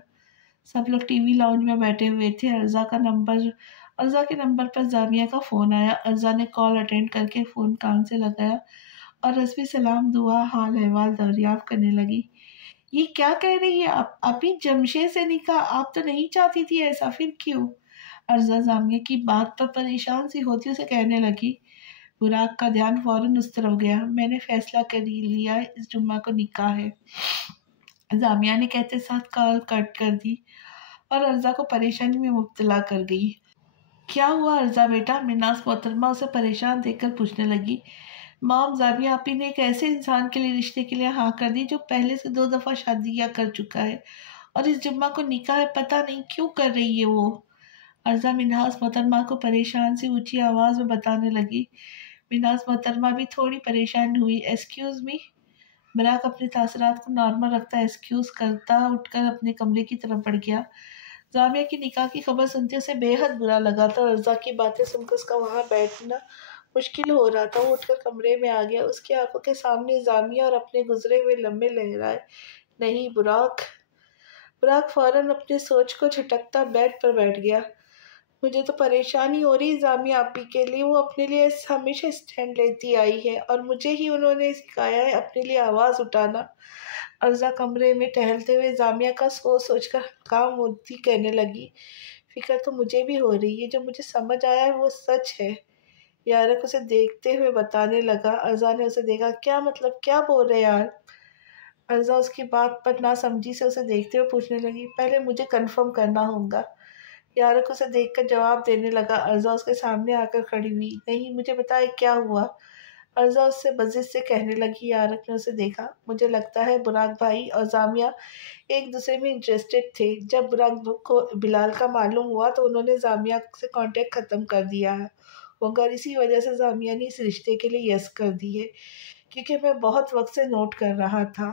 سب لوگ ٹی وی لاؤنج میں بیٹھے ہوئے تھے۔ ارزا کے نمبر پر زامیہ کا فون آیا۔ ارزا نے کال اٹینڈ کر کے فون کان سے لگایا اور رسمی سلام دعا حال احوال دریافت کرنے لگی۔ یہ کیا کہہ رہی ہے آپ؟ ابھی جمشید سے نکاح؟ آپ تو نہیں چاہتی تھی ایسا، پھر کیوں؟ ارزا زامیہ کی بات پر پریشان سی ہوتی اسے کہنے لگی۔ براق کا دھیان فوراً اس طرف گیا۔ میں نے فیصلہ کر لیا، اس جمعہ کو نکاح ہے، زامیہ نے کہتے ساتھ کال کٹ کر دی اور ارزا کو پریشانی میں مبتلا کر گئی۔ کیا ہوا ارزا بیٹا؟ مناس محترمہ اسے پریشان دیکھ کر پوچھنے لگی۔ مام، زامیہ آپی نے ایک ایسے انسان کے لیے رشتے کے لیے ہاں کر دی جو پہلے سے 2 دفعہ شادیاں کر چکا ہے، اور اس جمعہ کو نکاح ہے، پتہ نہیں کیوں کر رہی ہے وہ۔ ارزا مناس محترمہ کو پریشان سی اونچی آواز میں بتانے لگی۔ مناس محترمہ بھی تھوڑی پریشان ہوئی۔ Excuse me? براق اپنے تاثرات کو نارمل رکھتا ایکسکیوز کرتا اٹھ کر اپنے کمرے کی طرف بڑھ گیا۔ زامیہ کی نکاح کی خبر سنتے اسے بے حد برا لگا تھا۔ ارزا کی باتیں سن کر اس کا وہاں بیٹھنا مشکل ہو رہا تھا۔ وہ اٹھ کر کمرے میں آ گیا۔ اس کی آنکھوں کے سامنے زامیہ اور اپنے گزرے ہوئے لمحے لہرائے۔ نہیں براق فوراً اپنے سوچ کو جھٹکتا بیڈ پر بیٹھ گیا۔ مجھے تو پریشانی ہو رہی زامیہ آپی کے لیے، وہ اپنے لیے ہمیشہ اسٹینڈ لیتی آئی ہے اور مجھے ہی انہوں نے سکھایا ہے اپنے لیے آواز اٹھانا۔ ارزا کمرے میں ٹہلتے ہوئے زامیہ کا سوچ کر کام ہوتی کہنے لگی۔ فکر تو مجھے بھی ہو رہی ہے، جو مجھے سمجھ آیا ہے وہ سچ ہے، یارق اسے دیکھتے ہوئے بتانے لگا۔ ارزا نے اسے دیکھا۔ کیا مطلب، کیا بول رہے یار؟ ارزا اس کی بات پر ناسمجھی سے اسے دیکھتے ہوئے پوچھنے لگی۔ پہلے مجھے کنفرم کرنا ہوگا، یارق اسے دیکھ کر جواب دینے لگا۔ ارزا اس کے سامنے آ کر کھڑی ہوئی۔ نہیں، مجھے بتائے کیا ہوا؟ ارزا اس سے بزش سے کہنے لگی۔ یارق نے اسے دیکھا۔ مجھے لگتا ہے براق بھائی اور زامیہ ایک دوسرے میں انٹرسٹڈ تھے۔ جب براق کو بلال کا معلوم ہوا تو انہوں نے زامیہ سے کانٹیکٹ ختم کر دیا ہے ہوگا، اور اسی وجہ سے زامیہ نے اس رشتے کے لیے یس کر دی ہے، کیونکہ میں بہت وقت سے نوٹ کر رہا تھا۔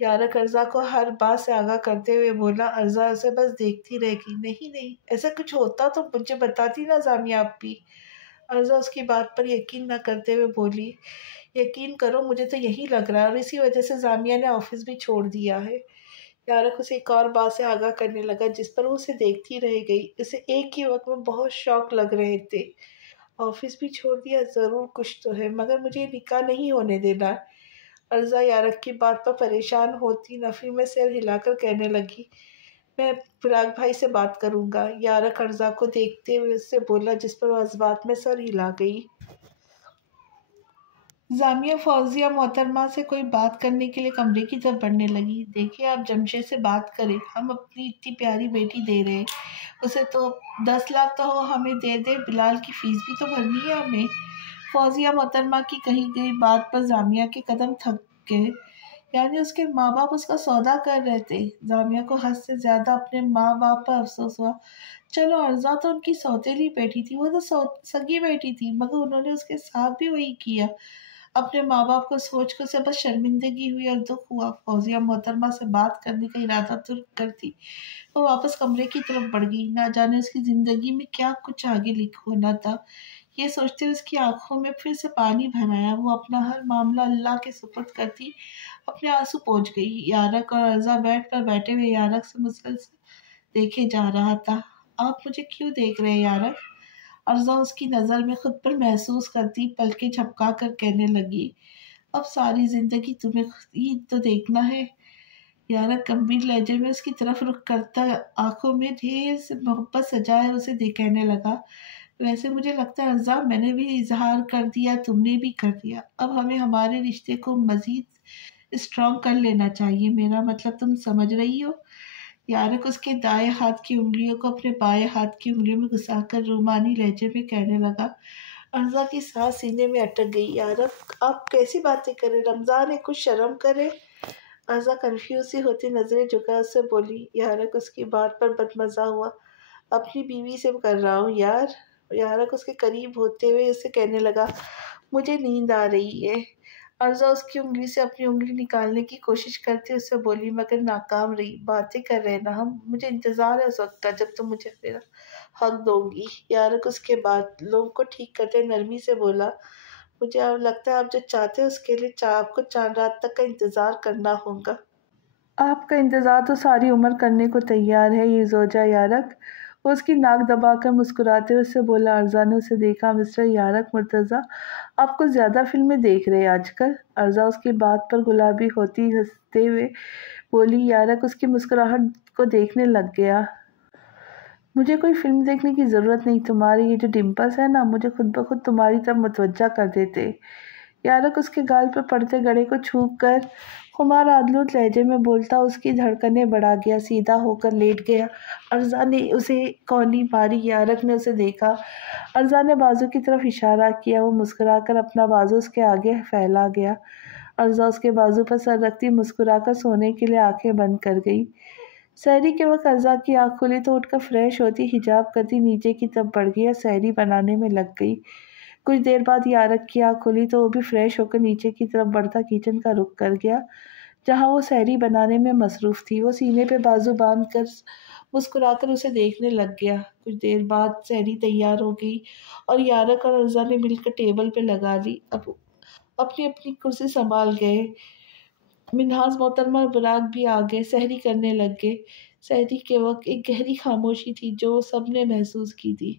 یارق ارزا کو ہر بات سے آگاہ کرتے ہوئے بولا۔ ارزا اسے بس دیکھتی رہ گئی۔ نہیں، ایسا کچھ ہوتا تو مجھے بتاتی نا زامیہ آپی۔ ارزا اس کی بات پر یقین نہ کرتے ہوئے بولی۔ یقین کرو، مجھے تو یہی لگ رہا ہے، اور اسی وجہ سے زامیہ نے آفس بھی چھوڑ دیا ہے۔ یارق اسے ایک اور بات سے آگاہ کرنے لگا جس پر وہ اسے دیکھتی رہ گئی۔ اسے ایک ہی وقت میں بہت شوق لگ رہے تھے۔ آفس بھی چھوڑ دیا، ضرور کچھ تو ہے، مگر مجھے یہ نکاح نہیں ہونے دینا۔ ارزا یارق کی بات پر پریشان ہوتی نفی میں سر ہلا کر کہنے لگی، میں فراق بھائی سے بات کروں گا۔ یارق ارزا کو دیکھتے ہوئے اس سے بولا جس پر وہ اس بات میں سر ہلا گئی۔ جامعہ فوزیہ محترمہ سے کوئی بات کرنے کے لیے کمرے کی طرف بڑھنے لگی۔ دیکھیے آپ جمشید سے بات کریں، ہم اپنی اتنی پیاری بیٹی دے رہے، اسے تو 10 لاکھ تو ہمیں دے دے، بلال کی فیس بھی تو بھرنی ہے ہمیں۔ فوزیہ محترمہ کی کہی گئی بات پر جامعہ کے قدم تھک گئے، یعنی اس کے ماں باپ اس کا سودا کر رہے تھے۔ جامعہ کو حد سے زیادہ اپنے ماں باپ پر افسوس ہوا۔ چلو ارزا تو ان کی سوتیلی بیٹی تھی، وہ تو سگی بیٹی تھی، مگر انہوں نے اس کے ساتھ بھی وہی کیا۔ اپنے ماں باپ کو سوچ کر اسے بس شرمندگی ہوئی اور دکھ ہوا۔ فوزیہ محترمہ سے بات کرنے کا ارادہ ترک کرتی وہ واپس کمرے کی طرف بڑھ گئی۔ نہ جانے اس کی زندگی میں کیا کچھ آگے ہونا تھا، یہ سوچتے ہوئے اس کی آنکھوں میں پھر سے پانی بھر آیا۔ وہ اپنا ہر معاملہ اللہ کے سپرد کرتی اپنے آنسو پہنچ گئی۔ یارق اور ارزا بیٹھ پر بیٹھے ہوئے یارق سے مسلسل دیکھے جا رہا تھا۔ آپ مجھے کیوں دیکھ رہے ہیں یارق؟ ارزا اس کی نظر میں خود پر محسوس کرتی پلکیں جھپکا کر کہنے لگی، اب ساری زندگی تمہیں ہی تو دیکھنا ہے۔ یارق گمبھیر لہجے میں اس کی طرف رخ کرتا آنکھوں میں ڈھیر سے محبت سجائے اسے کہنے لگا، ویسے مجھے لگتا ہے ارزا میں نے بھی اظہار کر دیا، تم نے بھی کر دیا، اب ہمیں ہمارے رشتے کو مزید اسٹرانگ کر لینا چاہیے، میرا مطلب تم سمجھ رہی ہو؟ یارق اس کے دائیں ہاتھ کی انگلیوں کو اپنے بائیں ہاتھ کی انگلیوں میں گھسا کر رومانی لہجے میں کہنے لگا۔ ارزا کی سانس سینے میں اٹک گئی۔ یارق آپ کیسی باتیں کریں، رمضان ہے، کچھ شرم کرے۔ ارزا کنفیوز سی ہوتی نظریں جھکا اس سے بولی۔ یارق اس کی بات پر بدمزہ ہوا، اپنی بیوی سے کر رہا ہوں یار۔ یارق اس کے قریب ہوتے ہوئے اسے کہنے لگا، مجھے نیند آ رہی ہے۔ ارزا اس کی انگلی سے اپنی انگلی نکالنے کی کوشش کرتے اس سے بولی، مگر ناکام رہی۔ باتیں کر رہے نا ہم، مجھے انتظار ہے اس وقت کا جب تم مجھے میرا حق دو گی۔ یارق اس کے بعد لوگوں کو ٹھیک کرتے نرمی سے بولا، مجھے اب لگتا ہے آپ جو چاہتے ہیں اس کے لیے آپ کو چاند رات تک کا انتظار کرنا ہوگا۔ آپ کا انتظار تو ساری عمر کرنے کو تیار ہے یہ زوجہ یارق۔ وہ اس کی ناک دبا کر مسکراتے ہوئے اس سے بولا۔ ارزا نے اسے دیکھا، مسٹر یارق مرتضیٰ آپ کچھ زیادہ فلمیں دیکھ رہے آج کل۔ ارزا اس کی بات پر گلابی ہوتی ہنستے ہوئے بولی۔ یارق اس کی مسکراہٹ کو دیکھنے لگ گیا۔ مجھے کوئی فلم دیکھنے کی ضرورت نہیں، تمہارے یہ جو ڈمپلز ہیں نا مجھے خود بخود تمہاری طرف متوجہ کر دیتے۔ یارق اس کے گال پر پڑتے گڑے کو چھو کر خمار آلود لہجے میں بولتا اس کی دھڑکنیں بڑھا گیا، سیدھا ہو کر لیٹ گیا۔ ارزا نے اسے کونی ماری۔ یارق نے اسے دیکھا، ارزا نے بازو کی طرف اشارہ کیا، وہ مسکرا کر اپنا بازو اس کے آگے پھیلا گیا۔ ارزا اس کے بازو پر سر رکھتی مسکرا کر سونے کے لیے آنکھیں بند کر گئی۔ سحری کے وقت ارزا کی آنکھ کھلی تو اٹھ کر فریش ہوتی حجاب کرتی نیچے کی طرف بڑھ گئی اور سحری بنانے میں لگ گئی۔ کچھ دیر بعد یارق کی آنکھ کھلی تو وہ بھی فریش ہو کر نیچے کی طرف بڑھتا کچن کا رخ کر گیا جہاں وہ سحری بنانے میں مصروف تھی۔ وہ سینے پہ بازو باندھ کر مسکرا کر اسے دیکھنے لگ گیا۔ کچھ دیر بعد سحری تیار ہو گئی اور یارق اور ارزا نے مل کر ٹیبل پہ لگا لی، اب اپنی اپنی کرسی سنبھال گئے۔ منہاز محترمہ اور براق بھی آ گئے، سحری کرنے لگ گئے۔ سحری کے وقت ایک گہری خاموشی تھی جو سب نے محسوس کی تھی،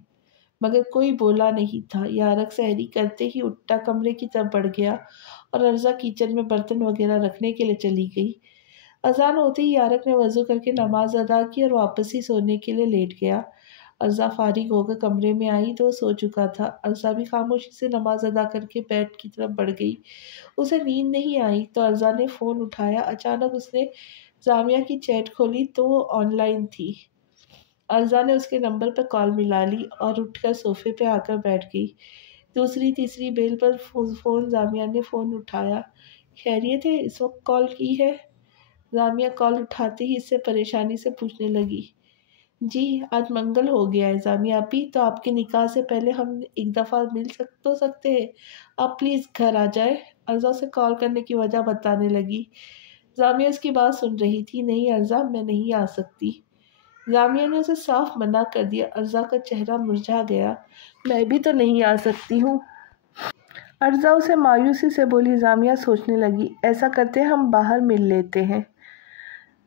مگر کوئی بولا نہیں تھا۔ یارق سحری کرتے ہی اٹھا کمرے کی طرف بڑھ گیا اور ارزا کچن میں برتن وغیرہ رکھنے کے لیے چلی گئی۔ اذان ہوتے ہی یارق نے وضو کر کے نماز ادا کی اور واپس ہی سونے کے لیے لیٹ گیا۔ ارزا فارغ ہو کر کمرے میں آئی تو وہ سو چکا تھا۔ ارزا بھی خاموشی سے نماز ادا کر کے بیڈ کی طرف بڑھ گئی۔ اسے نیند نہیں آئی تو ارزا نے فون اٹھایا۔ اچانک اس نے جامعہ کی چیٹ کھولی تو وہ آن لائن تھی۔ ارزا نے اس کے نمبر پر کال ملا لی اور اٹھ کر صوفے پہ آ کر بیٹھ گئی۔ دوسری تیسری بیل پر فون جامعہ نے فون اٹھایا۔ خیریت ہے، اس وقت کال کی ہے؟ جامعہ کال اٹھاتے ہی اس سے پریشانی سے پوچھنے لگی۔ جی آج منگل ہو گیا ہے جامعہ اپی، تو آپ کے نکاح سے پہلے ہم ایک دفعہ مل سکتے ہیں، آپ پلیز گھر آ جائے۔ ارزا سے کال کرنے کی وجہ بتانے لگی۔ جامعہ اس کی بات سن رہی تھی۔ نہیں ارزا میں نہیں آ سکتی۔ جامعہ نے اسے صاف منع کر دیا۔ ارزا کا چہرہ مرجھا گیا۔ میں بھی تو نہیں آ سکتی ہوں۔ ارزا اسے مایوسی سے بولی۔ جامعہ سوچنے لگی، ایسا کرتے ہم باہر مل لیتے ہیں۔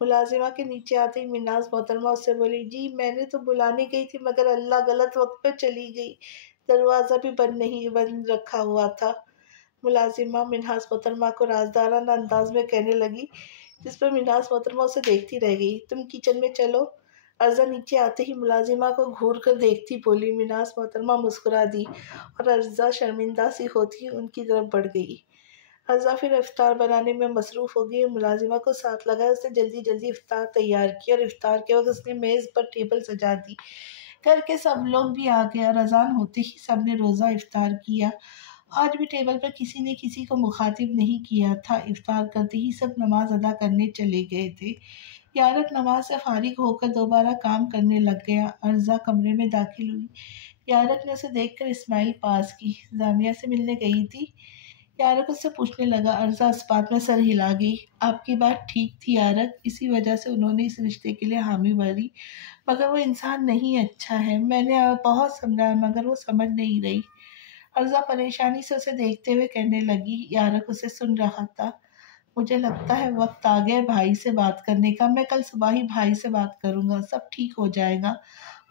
ملازمہ کے نیچے آتے ہی مناز محترمہ اس سے بولی، جی میں نے تو بلانے گئی تھی مگر اللہ غلط وقت پہ چلی گئی، دروازہ بھی بند رکھا ہوا تھا۔ ملازمہ مناز محترمہ کو رازدارانہ انداز میں کہنے لگی، جس پر مناز محترمہ اسے دیکھتی رہ گئی۔ تم کچن میں چلو۔ ارزا نیچے آتے ہی ملازمہ کو گھور کر دیکھتی بولی۔ مناز محترمہ مسکرا دی اور ارزا شرمندہ سی ہوتی ان کی طرف بڑھ گئی۔ ارزا پھر افطار بنانے میں مصروف ہو گئی اور ملازمہ کو ساتھ لگایا اس نے جلدی جلدی افطار تیار کی اور افطار کے وقت اس نے میز پر ٹیبل سجا دی۔ گھر کے سب لوگ بھی آ گئے اور اذان ہوتے ہی سب نے روزہ افطار کیا۔ آج بھی ٹیبل پر کسی نے کسی کو مخاطب نہیں کیا تھا۔ افطار کرتے ہی سب نماز ادا کرنے چلے گئے تھے۔ یارق نماز سے فارغ ہو کر دوبارہ کام کرنے لگ گیا۔ ارزا کمرے میں داخل ہوئی۔ یارق نے اسے دیکھ کر اسمائل پاس کی۔ زامیہ سے ملنے گئی تھی؟ یارق اس سے پوچھنے لگا۔ ارزا اس بات میں سر ہلا گئی۔ آپ کی بات ٹھیک تھی یارق، اسی وجہ سے انہوں نے اس رشتے کے لیے حامی بھری، مگر وہ انسان نہیں اچھا ہے۔ میں نے بہت سمجھایا مگر وہ سمجھ نہیں رہی۔ ارزا پریشانی سے اسے دیکھتے ہوئے کہنے لگی۔ یارق اسے سن رہا تھا۔ مجھے لگتا ہے وقت آ گیا بھائی سے بات کرنے کا، میں کل صبح ہی بھائی سے بات کروں گا، سب ٹھیک ہو جائے گا،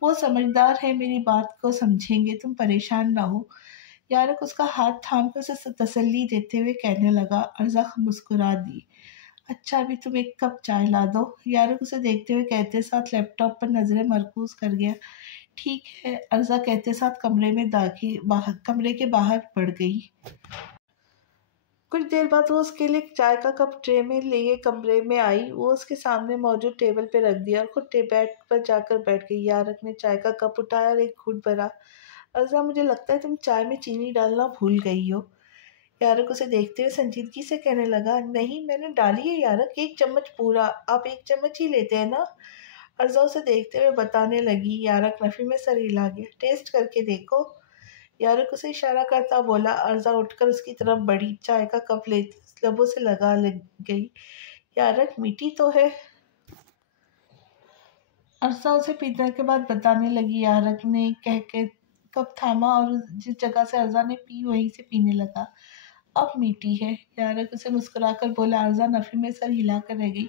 وہ سمجھدار ہے، میری بات کو سمجھیں گے، تم پریشان نہ ہو۔ یارق اس کا ہاتھ تھام کر اسے تسلی دیتے ہوئے کہنے لگا۔ ارزا مسکرا دی۔ اچھا ابھی تم ایک کپ چائے لا دو، یارق اسے دیکھتے ہوئے کہتے ساتھ لیپ ٹاپ پر نظریں مرکوز کر گیا۔ ٹھیک ہے، ارزا کہتے ساتھ کمرے کے باہر پڑ گئی۔ کچھ دیر بعد وہ اس کے لیے چائے کا کپ ٹرے میں لیے کمرے میں آئی۔ وہ اس کے سامنے موجود ٹیبل پہ رکھ دیا اور خود بیڈ پر جا کر بیٹھ گئی۔ یارق نے چائے کا کپ اٹھایا اور ایک گھونٹ بھرا۔ ارزا مجھے لگتا ہے تم چائے میں چینی ڈالنا بھول گئی ہو۔ یارق اسے دیکھتے ہوئے سنجیدگی سے کہنے لگا، نہیں میں نے ڈالی ہے یارق، 1 چمچ پورا، آپ 1 چمچ ہی لیتے ہیں نا؟ ارزا اسے دیکھتے ہوئے بتانے لگی۔ یارق نفی میں سر ہلا گیا۔ ٹیسٹ کر کے دیکھو، یارق اسے اشارہ کرتا بولا۔ ارزا اٹھ کر اس کی طرف بڑھی، چائے کا کپ لیتی اس لبوں سے لگا گئی۔ یارق میٹھی تو ہے۔ ارزا اسے پینے کے بعد بتانے لگی۔ یارق نے کہہ کے کپ تھاما اور جس جگہ سے ارزا نے پی وہیں سے پینے لگا۔ اب میٹھی ہے، یارق اسے مسکرا کر بولا۔ ارزا نفی میں سر ہلا کر رہ گئی۔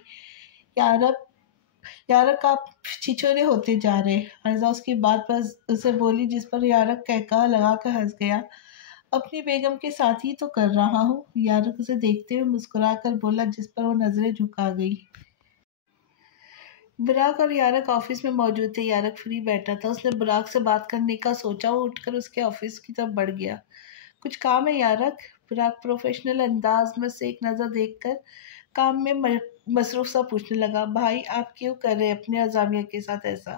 یارق آپ چھچورے ہوتے جا رہے۔ ارزا اس کی بات پر اسے بولی، جس پر یارق قہقہہ لگا کر ہنس گیا۔ اپنی بیگم کے ساتھ ہی تو کر رہا ہوں، یارق اسے دیکھتے ہوئے مسکرا کر بولا، جس پر وہ نظریں جھکا گئی۔ براق اور یارق آفس میں موجود تھے۔ یارق فری بیٹھا تھا، اس نے براق سے بات کرنے کا سوچا، وہ اٹھ کر اس کے آفس کی طرف بڑھ گیا۔ کچھ کام ہے یارق؟ براق پروفیشنل انداز میں سے ایک نظر دیکھ کر کام میں مصروف سا پوچھنے لگا۔ بھائی آپ کیوں کر رہے اپنے اعزامیہ کے ساتھ ایسا؟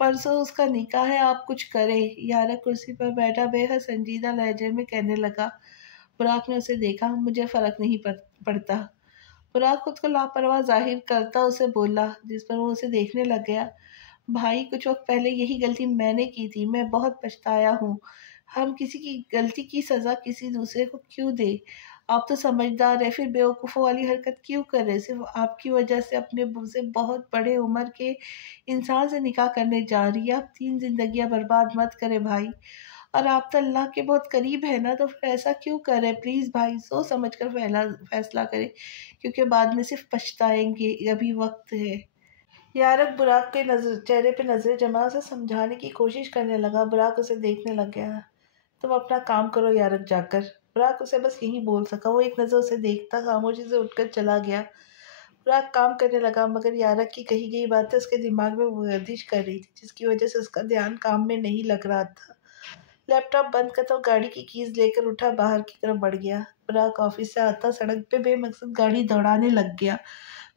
پرسوں اس کا نکاح ہے، آپ کچھ کریں۔ یارق کرسی پر بیٹھا بے حد سنجیدہ لہجے میں کہنے لگا۔ براق نے اسے دیکھا۔ مجھے فرق نہیں پڑتا۔ براق خود کو لاپرواہ ظاہر کرتا اسے بولا، جس پر وہ اسے دیکھنے لگ گیا۔ بھائی کچھ وقت پہلے یہی غلطی میں نے کی تھی، میں بہت پچھتایا ہوں۔ ہم کسی کی غلطی کی سزا کسی دوسرے کو کیوں دیں؟ آپ تو سمجھدار ہیں، پھر بیوقوفوں والی حرکت کیوں کرے؟ صرف آپ کی وجہ سے اپنے سے بہت بڑے عمر کے انسان سے نکاح کرنے جا رہی ہے۔ آپ 3 زندگیاں برباد مت کرے بھائی، اور آپ تو اللہ کے بہت قریب ہے نا، تو پھر ایسا کیوں کرے؟ پلیز بھائی سوچ سمجھ کر فیصلہ کرے، کیونکہ بعد میں صرف پچھتائیں گے، ابھی وقت ہے۔ یارق براق کے چہرے پہ نظریں جما اسے سمجھانے کی کوشش کرنے لگا۔ براق اسے دیکھنے لگ گیا۔ تم اپنا کام کرو یارق جا کر۔ براق اسے بس یہی بول سکا۔ وہ ایک نظر اسے دیکھتا خاموشی سے اٹھ کر چلا گیا۔ براق کام کرنے لگا، مگر یارق کی کہی گئی باتیں اس کے دماغ میں گردش کر رہی تھی، جس کی وجہ سے اس کا دھیان کام میں نہیں لگ رہا تھا۔ لیپ ٹاپ بند کرتا وہ گاڑی کی کیز لے کر اٹھا، باہر کی طرف بڑھ گیا۔ براق آفس سے آتا سڑک پہ بے مقصد گاڑی دوڑانے لگ گیا۔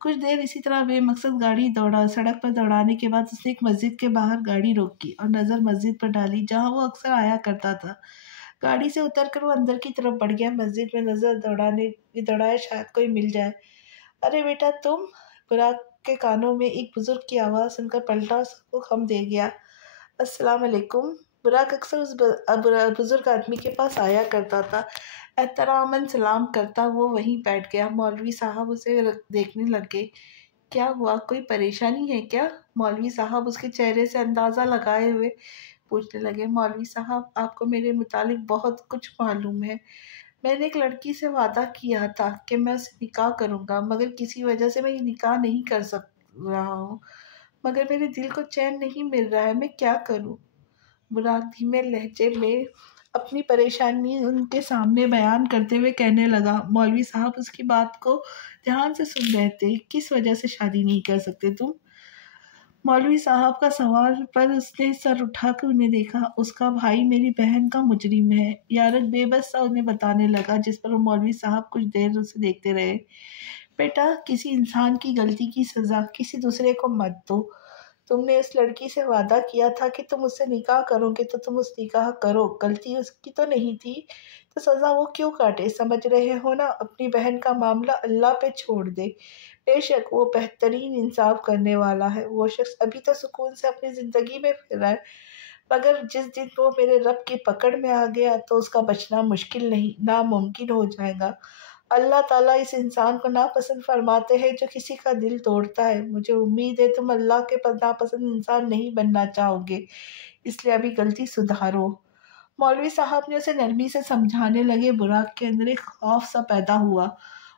کچھ دیر اسی طرح بے مقصد گاڑی دوڑا۔ سڑک پر دوڑانے کے بعد اس نے ایک مسجد کے باہر گاڑی روکی اور نظر مسجد پر ڈالی، جہاں وہ اکثر آیا کرتا تھا۔ گاڑی سے اتر کر وہ اندر کی طرف بڑھ گیا۔ مسجد میں نظر دوڑائے شاید کوئی مل جائے۔ ارے بیٹا تم! براق کے کانوں میں ایک بزرگ کی آواز سن کر پلٹا اور سب کو خم دے گیا۔ السلام علیکم۔ براق اکثر اس بزرگ آدمی کے پاس آیا کرتا تھا، احتراماً سلام کرتا وہ وہیں بیٹھ گیا۔ مولوی صاحب اسے دیکھنے لگ گئے۔ کیا ہوا، کوئی پریشانی ہے کیا؟ مولوی صاحب اس کے چہرے سے اندازہ لگائے ہوئے پوچھنے لگے۔ مولوی صاحب آپ کو میرے متعلق بہت کچھ معلوم ہے، میں نے ایک لڑکی سے وعدہ کیا تھا کہ میں اسے نکاح کروں گا، مگر کسی وجہ سے میں یہ نکاح نہیں کر رہا ہوں، مگر میرے دل کو چین نہیں مل رہا ہے، میں کیا کروں؟ براق دھیمے لہجے میں اپنی پریشانی ان کے سامنے بیان کرتے ہوئے کہنے لگا۔ مولوی صاحب اس کی بات کو دھیان سے سن رہے تھے۔ کس وجہ سے شادی نہیں کر سکتے تم؟ مولوی صاحب کا سوال پر اس نے سر اٹھا کر انہیں دیکھا۔ اس کا بھائی میری بہن کا مجرم ہے، یارک بے بس سا انہیں بتانے لگا، جس پر مولوی صاحب کچھ دیر اسے دیکھتے رہے۔ بیٹا، کسی انسان کی غلطی کی سزا کسی دوسرے کو مت دو۔ تم نے اس لڑکی سے وعدہ کیا تھا کہ تم اس سے نکاح کرو گے تو تم اس نکاح کرو، غلطی اس کی تو نہیں تھی، تو سزا وہ کیوں کاٹے؟ سمجھ رہے ہو نا، اپنی بہن کا معاملہ اللہ پہ چھوڑ دے، بے شک وہ بہترین انصاف کرنے والا ہے۔ وہ شخص ابھی تو سکون سے اپنی زندگی میں پھر رہا ہے، مگر جس دن وہ میرے رب کی پکڑ میں آ گیا تو اس کا بچنا مشکل نہیں، ناممکن ہو جائے گا۔ اللہ تعالیٰ اس انسان کو ناپسند فرماتے ہیں جو کسی کا دل توڑتا ہے۔ مجھے امید ہے تم اللہ کے ناپسند انسان نہیں بننا چاہو گے، اس لیے ابھی غلطی سدھارو۔ مولوی صاحب نے اسے نرمی سے سمجھانے لگے۔ براق کے اندر ایک خوف سا پیدا ہوا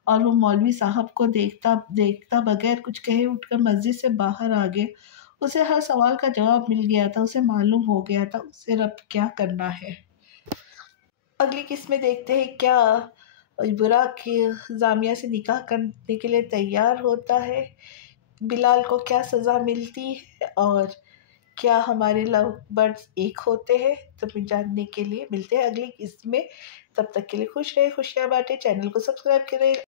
اور وہ مولوی صاحب کو دیکھتا بغیر کچھ کہے اٹھ کر مسجد سے باہر آ گئے۔ اسے ہر سوال کا جواب مل گیا تھا، اسے معلوم ہو گیا تھا اسے رب کیا کرنا ہے۔ اگلی قسط میں دیکھتے ہیں کیا براق زامیہ سے نکاح کرنے کے لیے تیار ہوتا ہے، بلال کو کیا سزا ملتی ہے، اور کیا ہمارے لو برڈز ایک ہوتے ہیں۔ تو جاننے کے لیے ملتے ہیں اگلی قسط میں۔ تب تک کے لیے خوش رہے، خوشیاں بانٹے، چینل کو سبسکرائب کریں۔